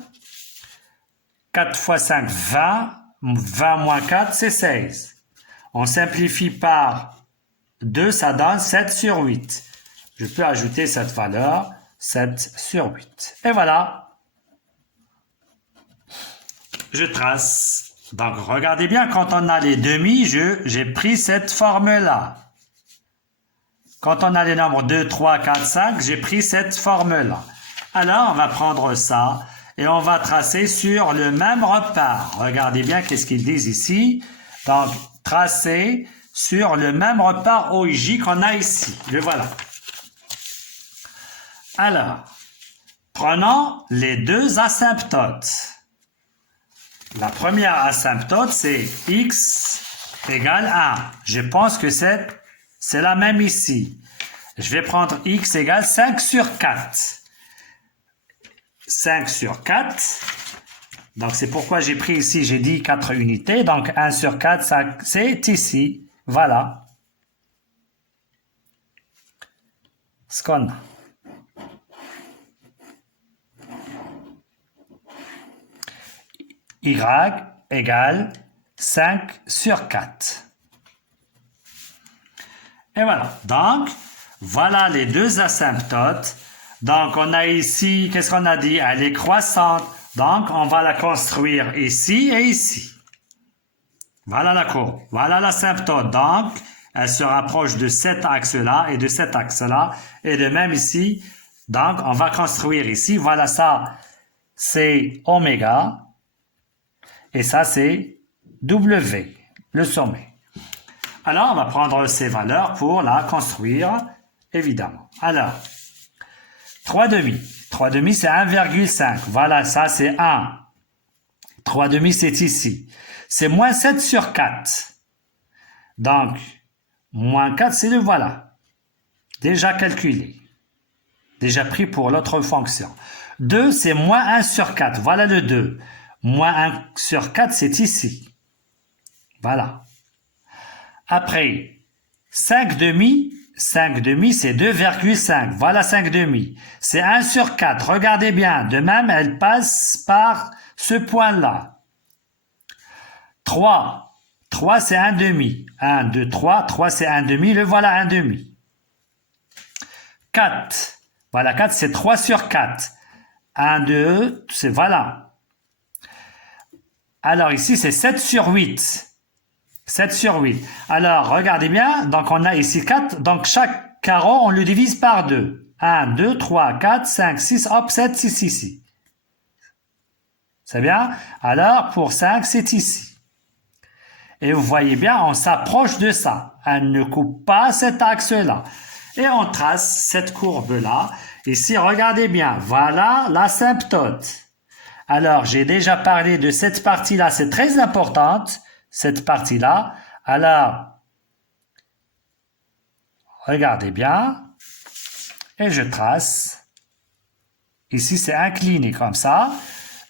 4 fois 5, 20. 20 moins 4, c'est 16. On simplifie par 2, ça donne 7 sur 8. Je peux ajouter cette valeur, 7 sur 8. Et voilà. Je trace. Donc, regardez bien, quand on a les demi, j'ai pris cette forme-là. Quand on a les nombres 2, 3, 4, 5, j'ai pris cette forme-là. Alors, on va prendre ça et on va tracer sur le même repère. Regardez bien qu'est-ce qu'ils disent ici. Donc, tracer sur le même repère OIJ qu'on a ici. Le voilà. Alors, prenons les deux asymptotes. La première asymptote, c'est x égale 1. Je pense que c'est la même ici. Je vais prendre x égale 5 sur 4. 5 sur 4. Donc, c'est pourquoi j'ai pris ici, j'ai dit 4 unités. Donc, 1 sur 4, c'est ici. Voilà. Ce qu'on a. Y égale 5 sur 4. Et voilà. Donc, voilà les deux asymptotes. Donc, on a ici, qu'est-ce qu'on a dit? Elle est croissante. Donc, on va la construire ici et ici. Voilà la courbe. Voilà l'asymptote. Donc, elle se rapproche de cet axe-là et de cet axe-là. Et de même ici. Donc, on va construire ici. Voilà ça, c'est oméga. Et ça, c'est W, le sommet. Alors, on va prendre ces valeurs pour la construire, évidemment. Alors, 3 demi. 3 demi, c'est 1,5. Voilà, ça, c'est 1. 3 demi, c'est ici. C'est moins 7 sur 4. Donc, moins 4, c'est le voilà. Déjà calculé. Déjà pris pour l'autre fonction. 2, c'est moins 1 sur 4. Voilà le 2. Moins 1 sur 4, c'est ici. Voilà. Après, 5 demi, c'est 2,5. Voilà 5 demi. C'est 1 sur 4. Regardez bien. De même, elle passe par ce point-là. 3. 3, c'est 1 demi. 1, 2, 3. 3, c'est 1 demi. Le voilà 1 demi. 4. Voilà, 4, c'est 3 sur 4. 1, 2, c'est voilà. Alors ici, c'est 7 sur 8. 7 sur 8. Alors, regardez bien. Donc, on a ici 4. Donc, chaque carreau, on le divise par 2. 1, 2, 3, 4, 5, 6. Hop, 7, 6 ici. C'est bien? Alors, pour 5, c'est ici. Et vous voyez bien, on s'approche de ça. Elle ne coupe pas cet axe-là. Et on trace cette courbe-là. Ici, regardez bien. Voilà l'asymptote. Alors, j'ai déjà parlé de cette partie-là. C'est très importante, cette partie-là. Alors, regardez bien. Et je trace. Ici, c'est incliné comme ça.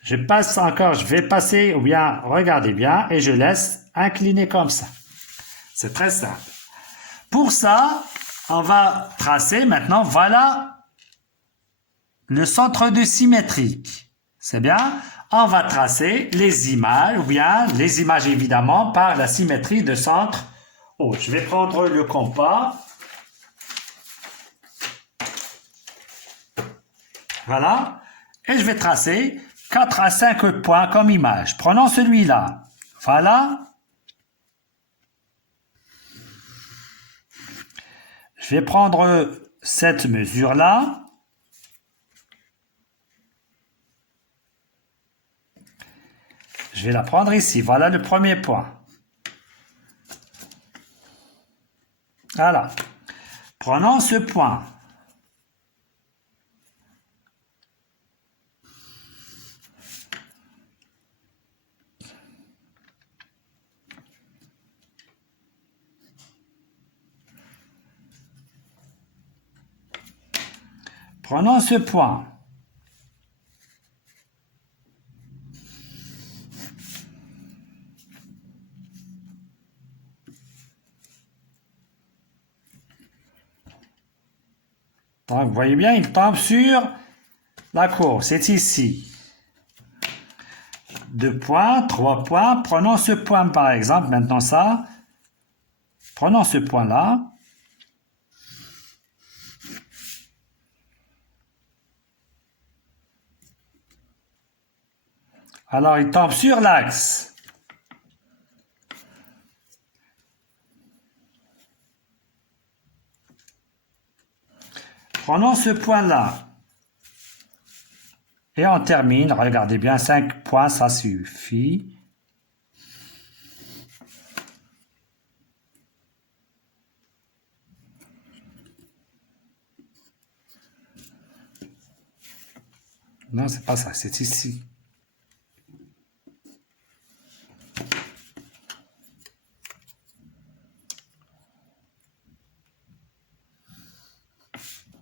Je passe encore, je vais passer, ou bien, regardez bien, et je laisse incliner comme ça. C'est très simple. Pour ça, on va tracer maintenant, voilà le centre de symétrique. C'est bien. On va tracer les images, ou bien les images évidemment par la symétrie de centre. Oh, je vais prendre le compas. Voilà. Et je vais tracer 4 à 5 points comme image. Prenons celui-là. Voilà. Je vais prendre cette mesure-là. Je vais la prendre ici. Voilà le premier point. Voilà. Prenons ce point. Prenons ce point. Donc, vous voyez bien, il tombe sur la courbe. C'est ici. 2 points, 3 points. Prenons ce point, par exemple. Maintenant, ça. Prenons ce point-là. Alors, il tombe sur l'axe. Prenons ce point-là. Et on termine. Regardez bien, 5 points, ça suffit. Non, c'est pas ça, c'est ici.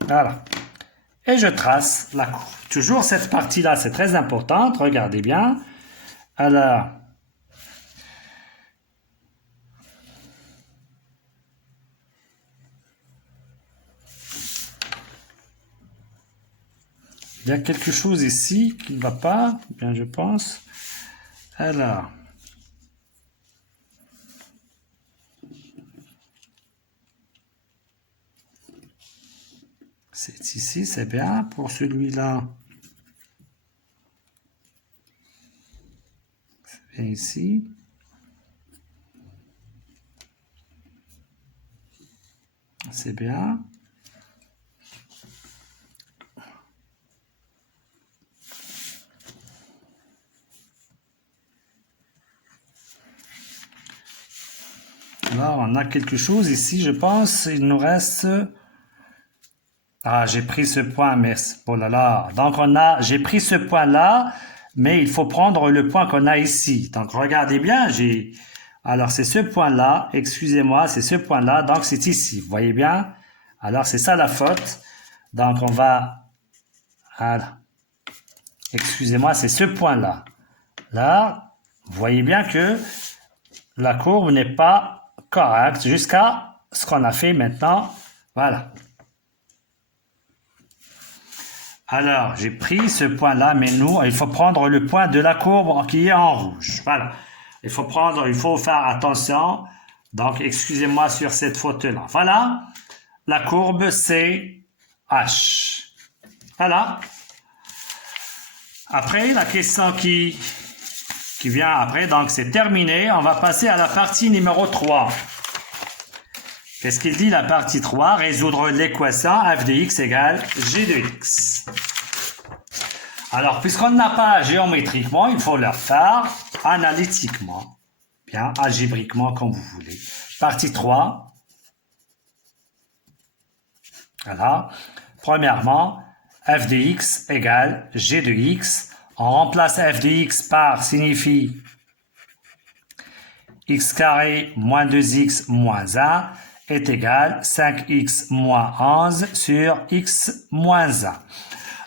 Voilà. Et je trace la courbe. Toujours cette partie-là, c'est très importante. Regardez bien. Alors, il y a quelque chose ici qui ne va pas, bien je pense. Alors, c'est ici, c'est bien. Pour celui-là, c'est bien ici. C'est bien. Là, on a quelque chose ici, je pense. Il nous reste... Ah, j'ai pris ce point, mais... Oh là là. Donc, j'ai pris ce point-là, mais il faut prendre le point qu'on a ici. Donc, regardez bien, Alors, c'est ce point-là. Excusez-moi, c'est ce point-là. Donc, c'est ici. Vous voyez bien? Alors, c'est ça la faute. Donc, on va... Voilà. Excusez-moi, c'est ce point-là. Là, vous voyez bien que la courbe n'est pas correcte jusqu'à ce qu'on a fait maintenant. Voilà. Alors, j'ai pris ce point-là, mais nous, il faut prendre le point de la courbe qui est en rouge. Voilà. Il faut faire attention. Donc, excusez-moi sur cette faute-là. Voilà. La courbe, c'est H. Voilà. Après, la question qui vient après, donc c'est terminé. On va passer à la partie numéro 3. Qu'est-ce qu'il dit la partie 3? Résoudre l'équation f de x égale g de x. Alors, puisqu'on n'a pas géométriquement, il faut le faire analytiquement. Bien, algébriquement, comme vous voulez. Partie 3. Voilà. Premièrement, f de x égale g de x. On remplace f de x par signifie x carré moins 2x moins 1 est égal 5x moins 11 sur x moins 1.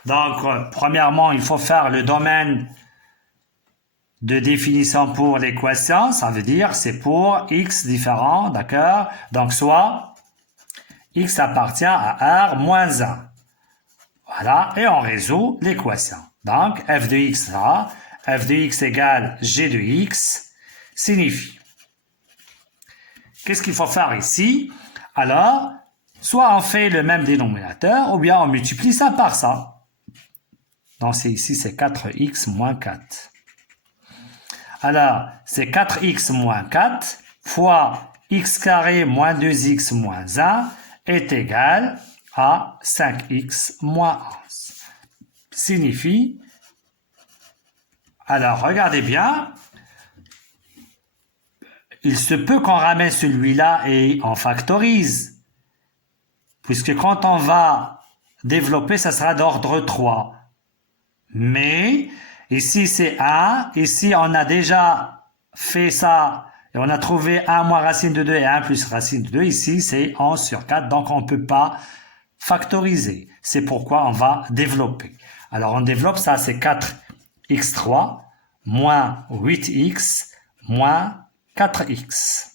Donc, premièrement, il faut faire le domaine de définition pour l'équation. Ça veut dire c'est pour x différent, d'accord? Donc, soit x appartient à r moins 1. Voilà, et on résout l'équation. Donc, f de x là, f de x égale g de x, signifie. Qu'est-ce qu'il faut faire ici? Alors, soit on fait le même dénominateur, ou bien on multiplie ça par ça. Donc, ici, c'est 4x moins 4. Alors, c'est 4x moins 4 fois x carré moins 2x moins 1 est égal à 5x moins 11. Signifie, alors regardez bien, il se peut qu'on ramène celui-là et on factorise, puisque quand on va développer, ça sera d'ordre 3. Mais ici c'est 1, ici on a déjà fait ça, et on a trouvé 1 moins racine de 2 et 1 plus racine de 2, ici c'est 11 sur 4, donc on ne peut pas factoriser. C'est pourquoi on va développer. Alors on développe ça, c'est 4x3 moins 8x moins 4x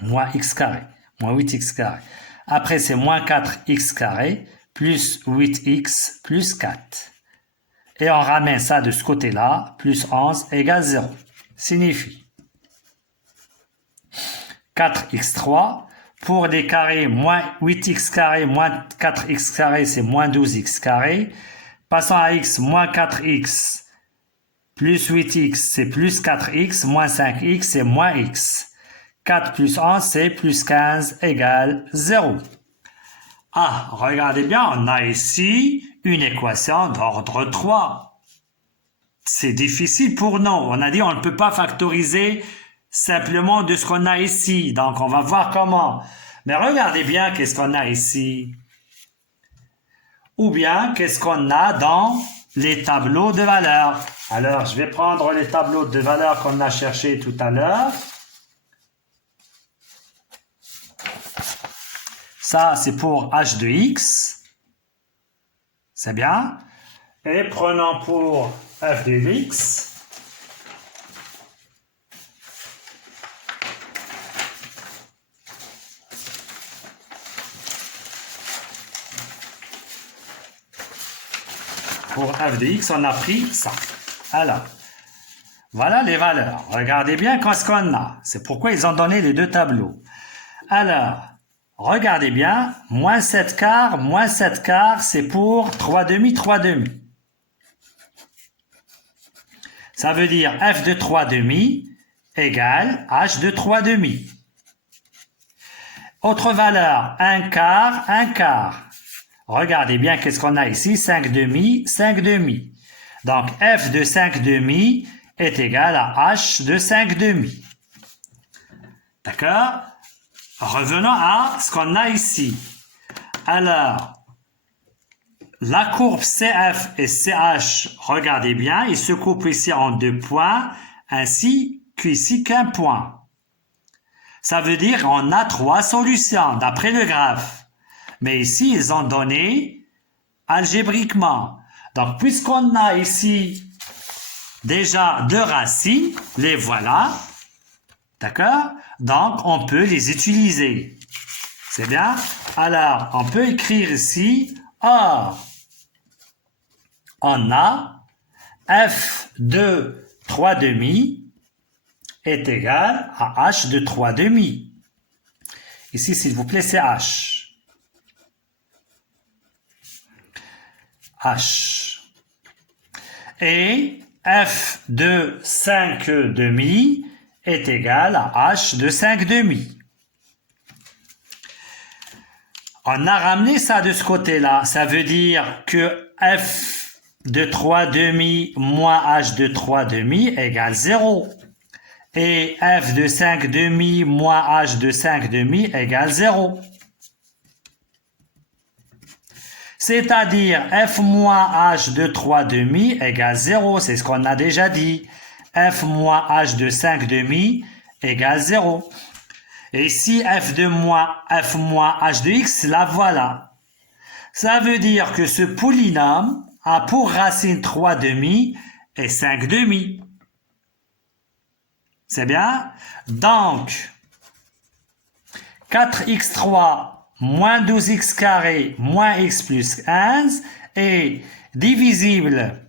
moins x carré moins 8x carré. Après c'est moins 4x carré plus 8x plus 4. Et on ramène ça de ce côté-là, plus 11 égale 0. Signifie 4x3 pour des carrés, moins 8x carré moins 4x carré, c'est moins 12x carré. Passons à x, moins 4x plus 8x, c'est plus 4x, moins 5x, c'est moins x. 4 plus 11, c'est plus 15 égale 0. Ah, regardez bien, on a ici une équation d'ordre 3. C'est difficile pour nous. On a dit on ne peut pas factoriser simplement de ce qu'on a ici. Donc, on va voir comment. Mais regardez bien qu'est-ce qu'on a ici. Ou bien, qu'est-ce qu'on a dans les tableaux de valeurs. Alors, je vais prendre les tableaux de valeurs qu'on a cherchés tout à l'heure. Ça, c'est pour h de x. C'est bien. Et prenons pour f de x. Pour f de x, on a pris ça. Alors, voilà les valeurs. Regardez bien qu'est-ce qu'on a. C'est pourquoi ils ont donné les deux tableaux. Alors, regardez bien, moins 7 quarts, c'est pour 3 demi, 3 demi. Ça veut dire f de 3 demi égale h de 3 demi. Autre valeur, 1 quart, 1 quart. Regardez bien qu'est-ce qu'on a ici, 5 demi, 5 demi. Donc, f de 5 demi est égal à h de 5 demi. D'accord? Revenons à ce qu'on a ici. Alors, la courbe CF et CH, regardez bien, ils se coupent ici en deux points, ainsi qu'ici qu'un point. Ça veut dire qu'on a 3 solutions d'après le graphe. Mais ici, ils ont donné algébriquement. Donc, puisqu'on a ici déjà 2 racines, les voilà. D'accord? Donc, on peut les utiliser. C'est bien? Alors, on peut écrire ici, or, on a f de 3 demi est égal à h de 3 demi. Ici, s'il vous plaît, c'est h. H. Et f de 5 demi est égal à h de 5 demi. On a ramené ça de ce côté-là. Ça veut dire que f de 3 demi moins h de 3 demi égale 0. Et f de 5 demi moins h de 5 demi égale 0. C'est-à-dire f moins h de 3 demi égale 0. C'est ce qu'on a déjà dit. F moins h de 5 demi égale 0. Et ici, f moins h de x, la voilà. Ça veut dire que ce polynôme a pour racine 3 demi et 5 demi. C'est bien? Donc, 4x3 moins 12x carré moins x plus 15 est divisible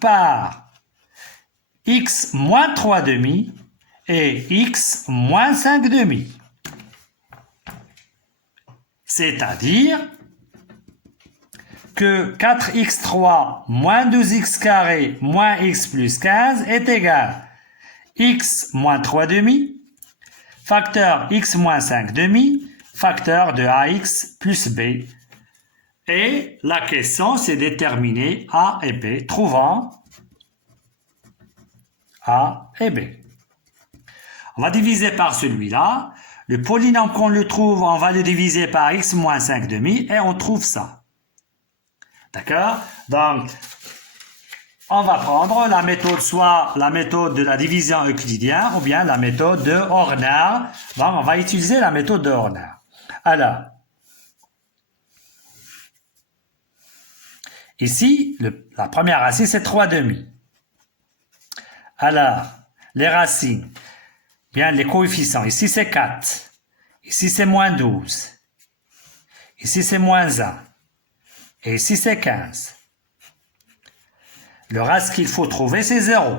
par x moins 3 demi et x moins 5 demi. C'est-à-dire que 4x3 moins 12x carré moins x plus 15 est égal x moins 3 demi, facteur x moins 5 demi, facteur de ax plus b. Et la question, c'est déterminer a et b, trouvant a et b. On va diviser par celui-là. Le polynôme qu'on le trouve, on va le diviser par x moins 5 demi et on trouve ça. D'accord? Donc, on va prendre la méthode, soit la méthode de la division euclidienne ou bien la méthode de Horner. Donc, on va utiliser la méthode de Horner. Alors, ici, la première racine, c'est 3 demi. Alors, les racines, bien les coefficients, ici c'est 4, ici c'est moins 12, ici c'est moins 1, et ici c'est 15. Le reste qu'il faut trouver, c'est 0,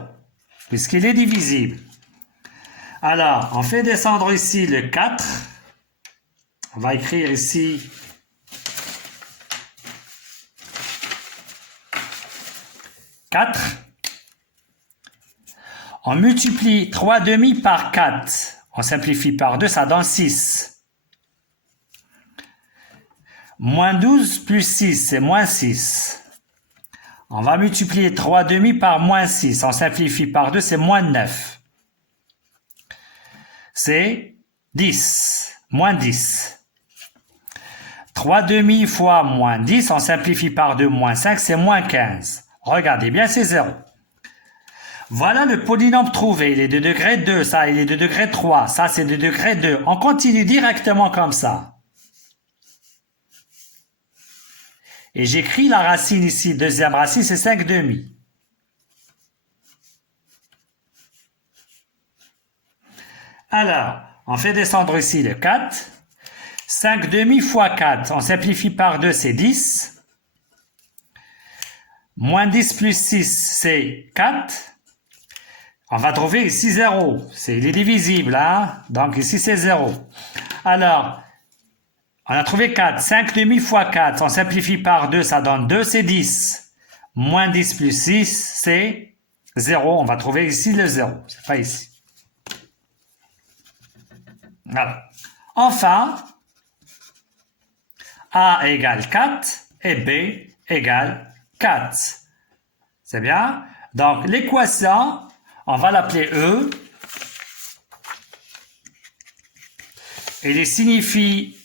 puisqu'il est divisible. Alors, on fait descendre ici le 4. On va écrire ici 4. On multiplie 3 demi par 4. On simplifie par 2, ça donne 6. Moins 12 plus 6, c'est moins 6. On va multiplier 3 demi par moins 6. On simplifie par 2, c'est moins 9. C'est 10. Moins 10. 3 demi fois moins 10, on simplifie par 2, moins 5, c'est moins 15. Regardez bien, c'est 0. Voilà le polynôme trouvé. Il est de degré 2, ça, il est de degré 3. Ça, c'est de degré 2. On continue directement comme ça. Et j'écris la racine ici. Deuxième racine, c'est 5 demi. Alors, on fait descendre ici le 4. 5 demi fois 4, on simplifie par 2, c'est 10. Moins 10 plus 6, c'est 4. On va trouver ici 0. Il est divisible, hein? Donc ici, c'est 0. Alors, on a trouvé 4. 5 demi fois 4, on simplifie par 2, ça donne 2, c'est 10. Moins 10 plus 6, c'est 0. On va trouver ici le 0. C'est pas ici. Voilà. Enfin, A égale 4 et B égale 4. C'est bien? Donc, l'équation, on va l'appeler E. Et il signifie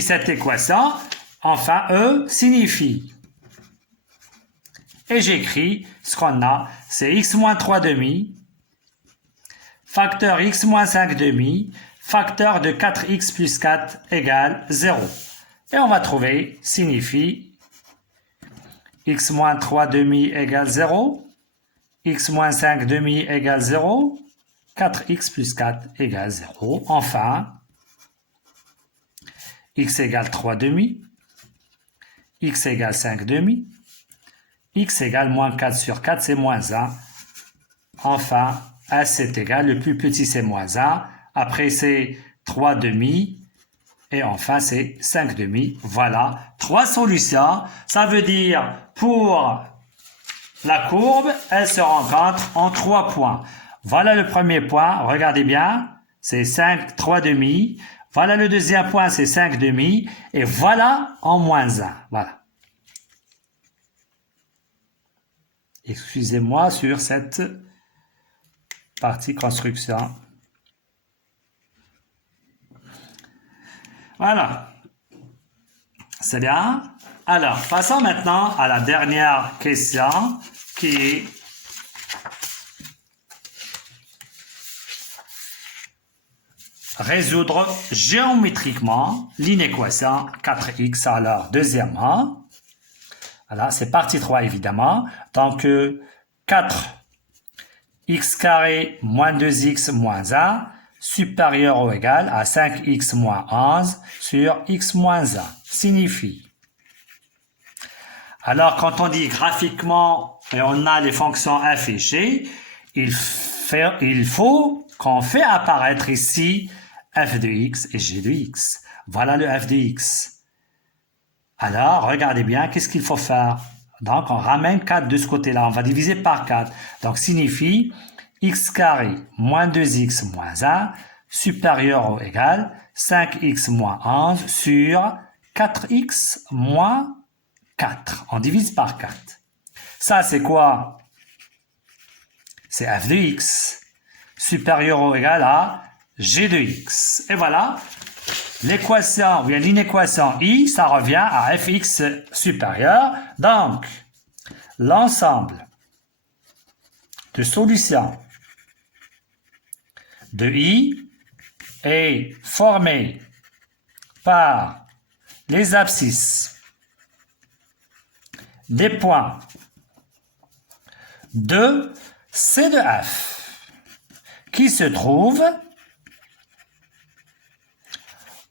cette équation. Enfin, E signifie. Et j'écris ce qu'on a. C'est x moins 3 demi facteur x moins 5 demi, facteur de 4x plus 4 égale 0. Et on va trouver, signifie x moins 3 demi égale 0, x moins 5 demi égale 0, 4x plus 4 égale 0. Enfin, x égale 3 demi, x égale 5 demi, x égale moins 4 sur 4, c'est moins 1. Enfin, s est égal, le plus petit c'est moins 1. Après c'est 3 demi. Et enfin c'est 5 demi. Voilà, 3 solutions. Ça veut dire pour la courbe, elle se rencontre en 3 points. Voilà le premier point, regardez bien, c'est 3 demi. Voilà le deuxième point, c'est 5 demi. Et voilà en moins 1. Voilà. Excusez-moi sur cette partie construction. Voilà. C'est bien. Alors, passons maintenant à la dernière question qui est résoudre géométriquement l'inéquation 4x. Alors, deuxièmement, voilà, c'est partie 3 évidemment. Donc, 4x carré moins 2x moins 1 supérieur ou égal à 5x moins 11 sur x moins 1 signifie. Alors, quand on dit graphiquement et on a les fonctions affichées, il faut qu'on fait apparaître ici f de x et g de x. Voilà le f de x. Alors, regardez bien, qu'est-ce qu'il faut faire? Donc, on ramène 4 de ce côté-là. On va diviser par 4. Donc, signifie x carré moins 2x moins 1 supérieur ou égal 5x moins 11 sur 4x moins 4. On divise par 4. Ça, c'est quoi? C'est f de x supérieur ou égal à g de x. Et voilà, l'équation, ou bien l'inéquation i, ça revient à fx supérieur. Donc, l'ensemble de solutions de i est formé par les abscisses des points de C de f qui se trouvent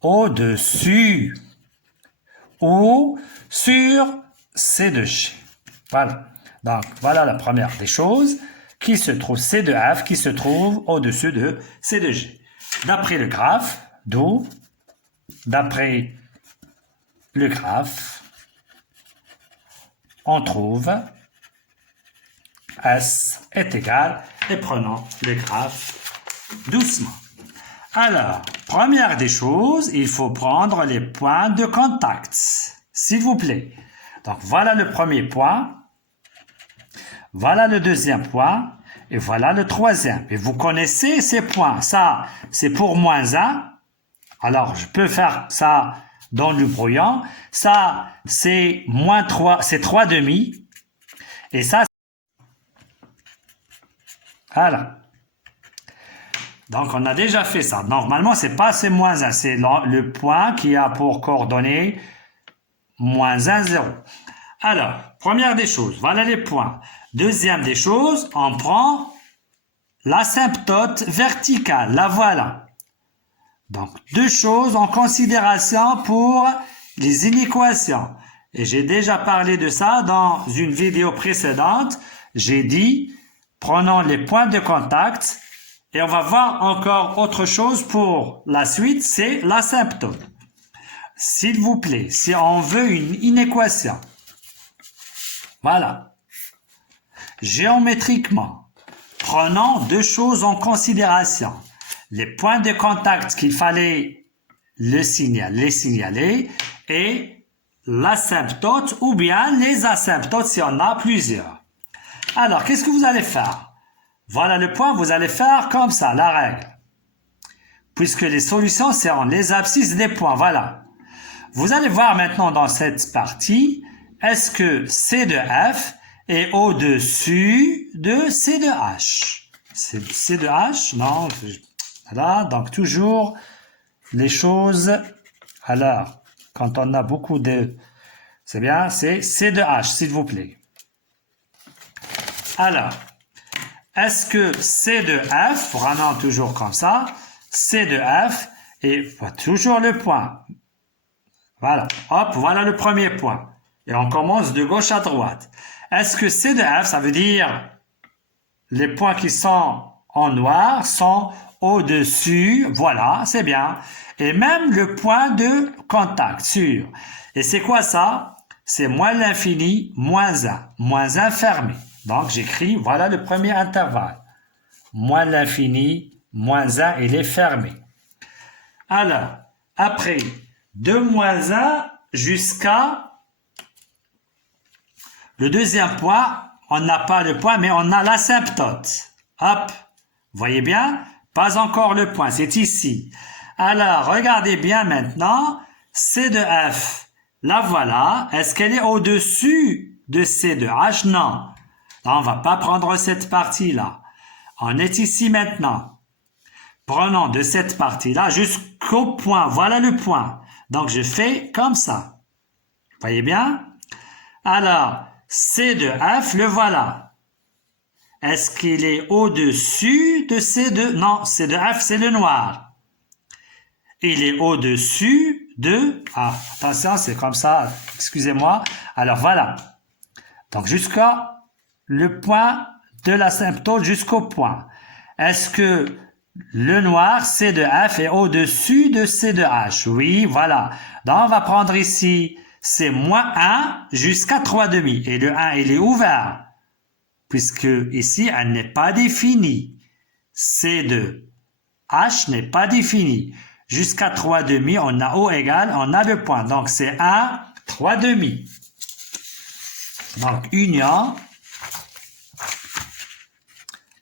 au-dessus ou sur C de G. Voilà. Donc, voilà la première des choses qui se trouve C de f qui se trouve au-dessus de C de G. D'après le graphe, d'où, d'après le graphe, on trouve S est égal, et prenons le graphe doucement. Alors, première des choses, il faut prendre les points de contact, s'il vous plaît. Donc, voilà le premier point, voilà le deuxième point, et voilà le troisième. Et vous connaissez ces points. Ça, c'est pour moins 1. Alors, je peux faire ça dans le brouillon. Ça, c'est moins 3, c'est 3 demi. Et ça, voilà. Donc, on a déjà fait ça. Normalement, c'est pas c'est moins 1. C'est le point qui a pour coordonnée moins 1, 0. Alors, première des choses, voilà les points. Deuxième des choses, on prend l'asymptote verticale. La voilà. Donc, deux choses en considération pour les inéquations. Et j'ai déjà parlé de ça dans une vidéo précédente. J'ai dit, prenons les points de contact et on va voir encore autre chose pour la suite, c'est l'asymptote. S'il vous plaît, si on veut une inéquation, voilà, géométriquement, prenons deux choses en considération. Les points de contact qu'il fallait les signaler et l'asymptote ou bien les asymptotes si on a plusieurs. Alors, qu'est-ce que vous allez faire? Voilà le point, vous allez faire comme ça, la règle. Puisque les solutions seront les abscisses des points, voilà. Vous allez voir maintenant dans cette partie, est-ce que C de F est au-dessus de C de H? C'est C de H? Non. Voilà, donc toujours les choses. Alors, quand on a beaucoup de... C'est bien, c'est C de H, s'il vous plaît. Alors, est-ce que C de F, vraiment toujours comme ça, C de F, et toujours le point. Voilà, hop, voilà le premier point. Et on commence de gauche à droite. Est-ce que C de F, ça veut dire les points qui sont en noir sont au-dessus, voilà, c'est bien. Et même le point de contact, sûr. Et c'est quoi ça? C'est moins l'infini, moins 1. Moins 1 fermé. Donc j'écris, voilà le premier intervalle. Moins l'infini, moins 1, il est fermé. Alors, après, de moins 1 jusqu'à le deuxième point, on n'a pas le point, mais on a l'asymptote. Hop, voyez bien? Pas encore le point, c'est ici. Alors, regardez bien maintenant, C de F, la voilà. Est-ce qu'elle est au-dessus de C de H? Non. On ne va pas prendre cette partie-là. On est ici maintenant. Prenons de cette partie-là jusqu'au point. Voilà le point. Donc, je fais comme ça. Voyez bien? Alors, C de F, le voilà. Est-ce qu'il est au-dessus de C de... Non, C de F, c'est le noir. Il est au-dessus de... Ah, attention, c'est comme ça. Excusez-moi. Alors, voilà. Donc, jusqu'à le point de l'asymptote jusqu'au point. Est-ce que le noir, C de F, est au-dessus de C de H? Oui, voilà. Donc, on va prendre ici... c'est moins 1 jusqu'à 3,5. Et le 1, il est ouvert, puisque ici, elle n'est pas définie. C de H n'est pas défini. Jusqu'à 3,5, on a O égale, on a le point. Donc, c'est 1, 3,5. Donc, union.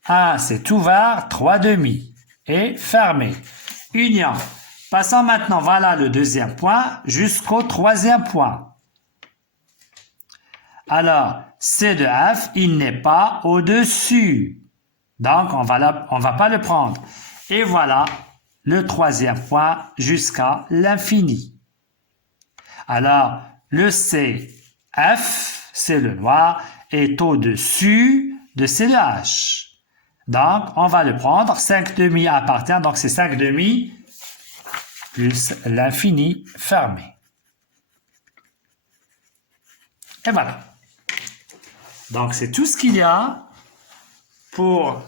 1, c'est ouvert, 3,5. Et fermé. Union. Passons maintenant, voilà le deuxième point, jusqu'au troisième point. Alors, C de F, il n'est pas au-dessus. Donc, on va pas le prendre. Et voilà le troisième point jusqu'à l'infini. Alors, le C, F, c'est le noir, est au-dessus de C de H. Donc, on va le prendre. 5,5 appartient, donc c'est 5,5 plus l'infini fermé. Et voilà. Donc, c'est tout ce qu'il y a pour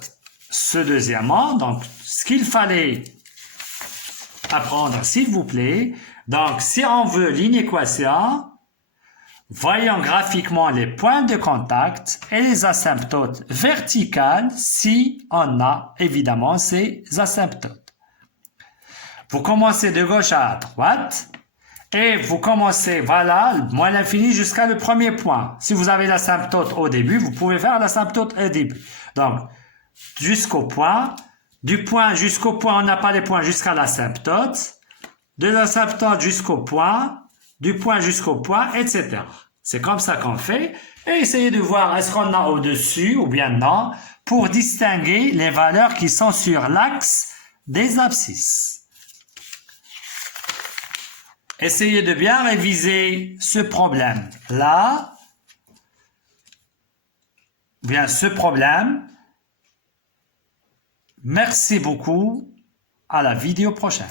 ce deuxièmement. Donc, ce qu'il fallait apprendre, s'il vous plaît. Donc, si on veut l'inéquation, voyons graphiquement les points de contact et les asymptotes verticales si on a évidemment ces asymptotes. Vous commencez de gauche à droite et vous commencez, voilà, moins l'infini jusqu'à le premier point. Si vous avez l'asymptote au début, vous pouvez faire l'asymptote au début. Donc, jusqu'au point. Du point jusqu'au point, on n'a pas les points jusqu'à l'asymptote. De l'asymptote jusqu'au point. Du point jusqu'au point, etc. C'est comme ça qu'on fait. Et essayez de voir est-ce qu'on a au-dessus ou bien non pour distinguer les valeurs qui sont sur l'axe des abscisses. Essayez de bien réviser ce problème-là, bien ce problème. Merci beaucoup. À la vidéo prochaine.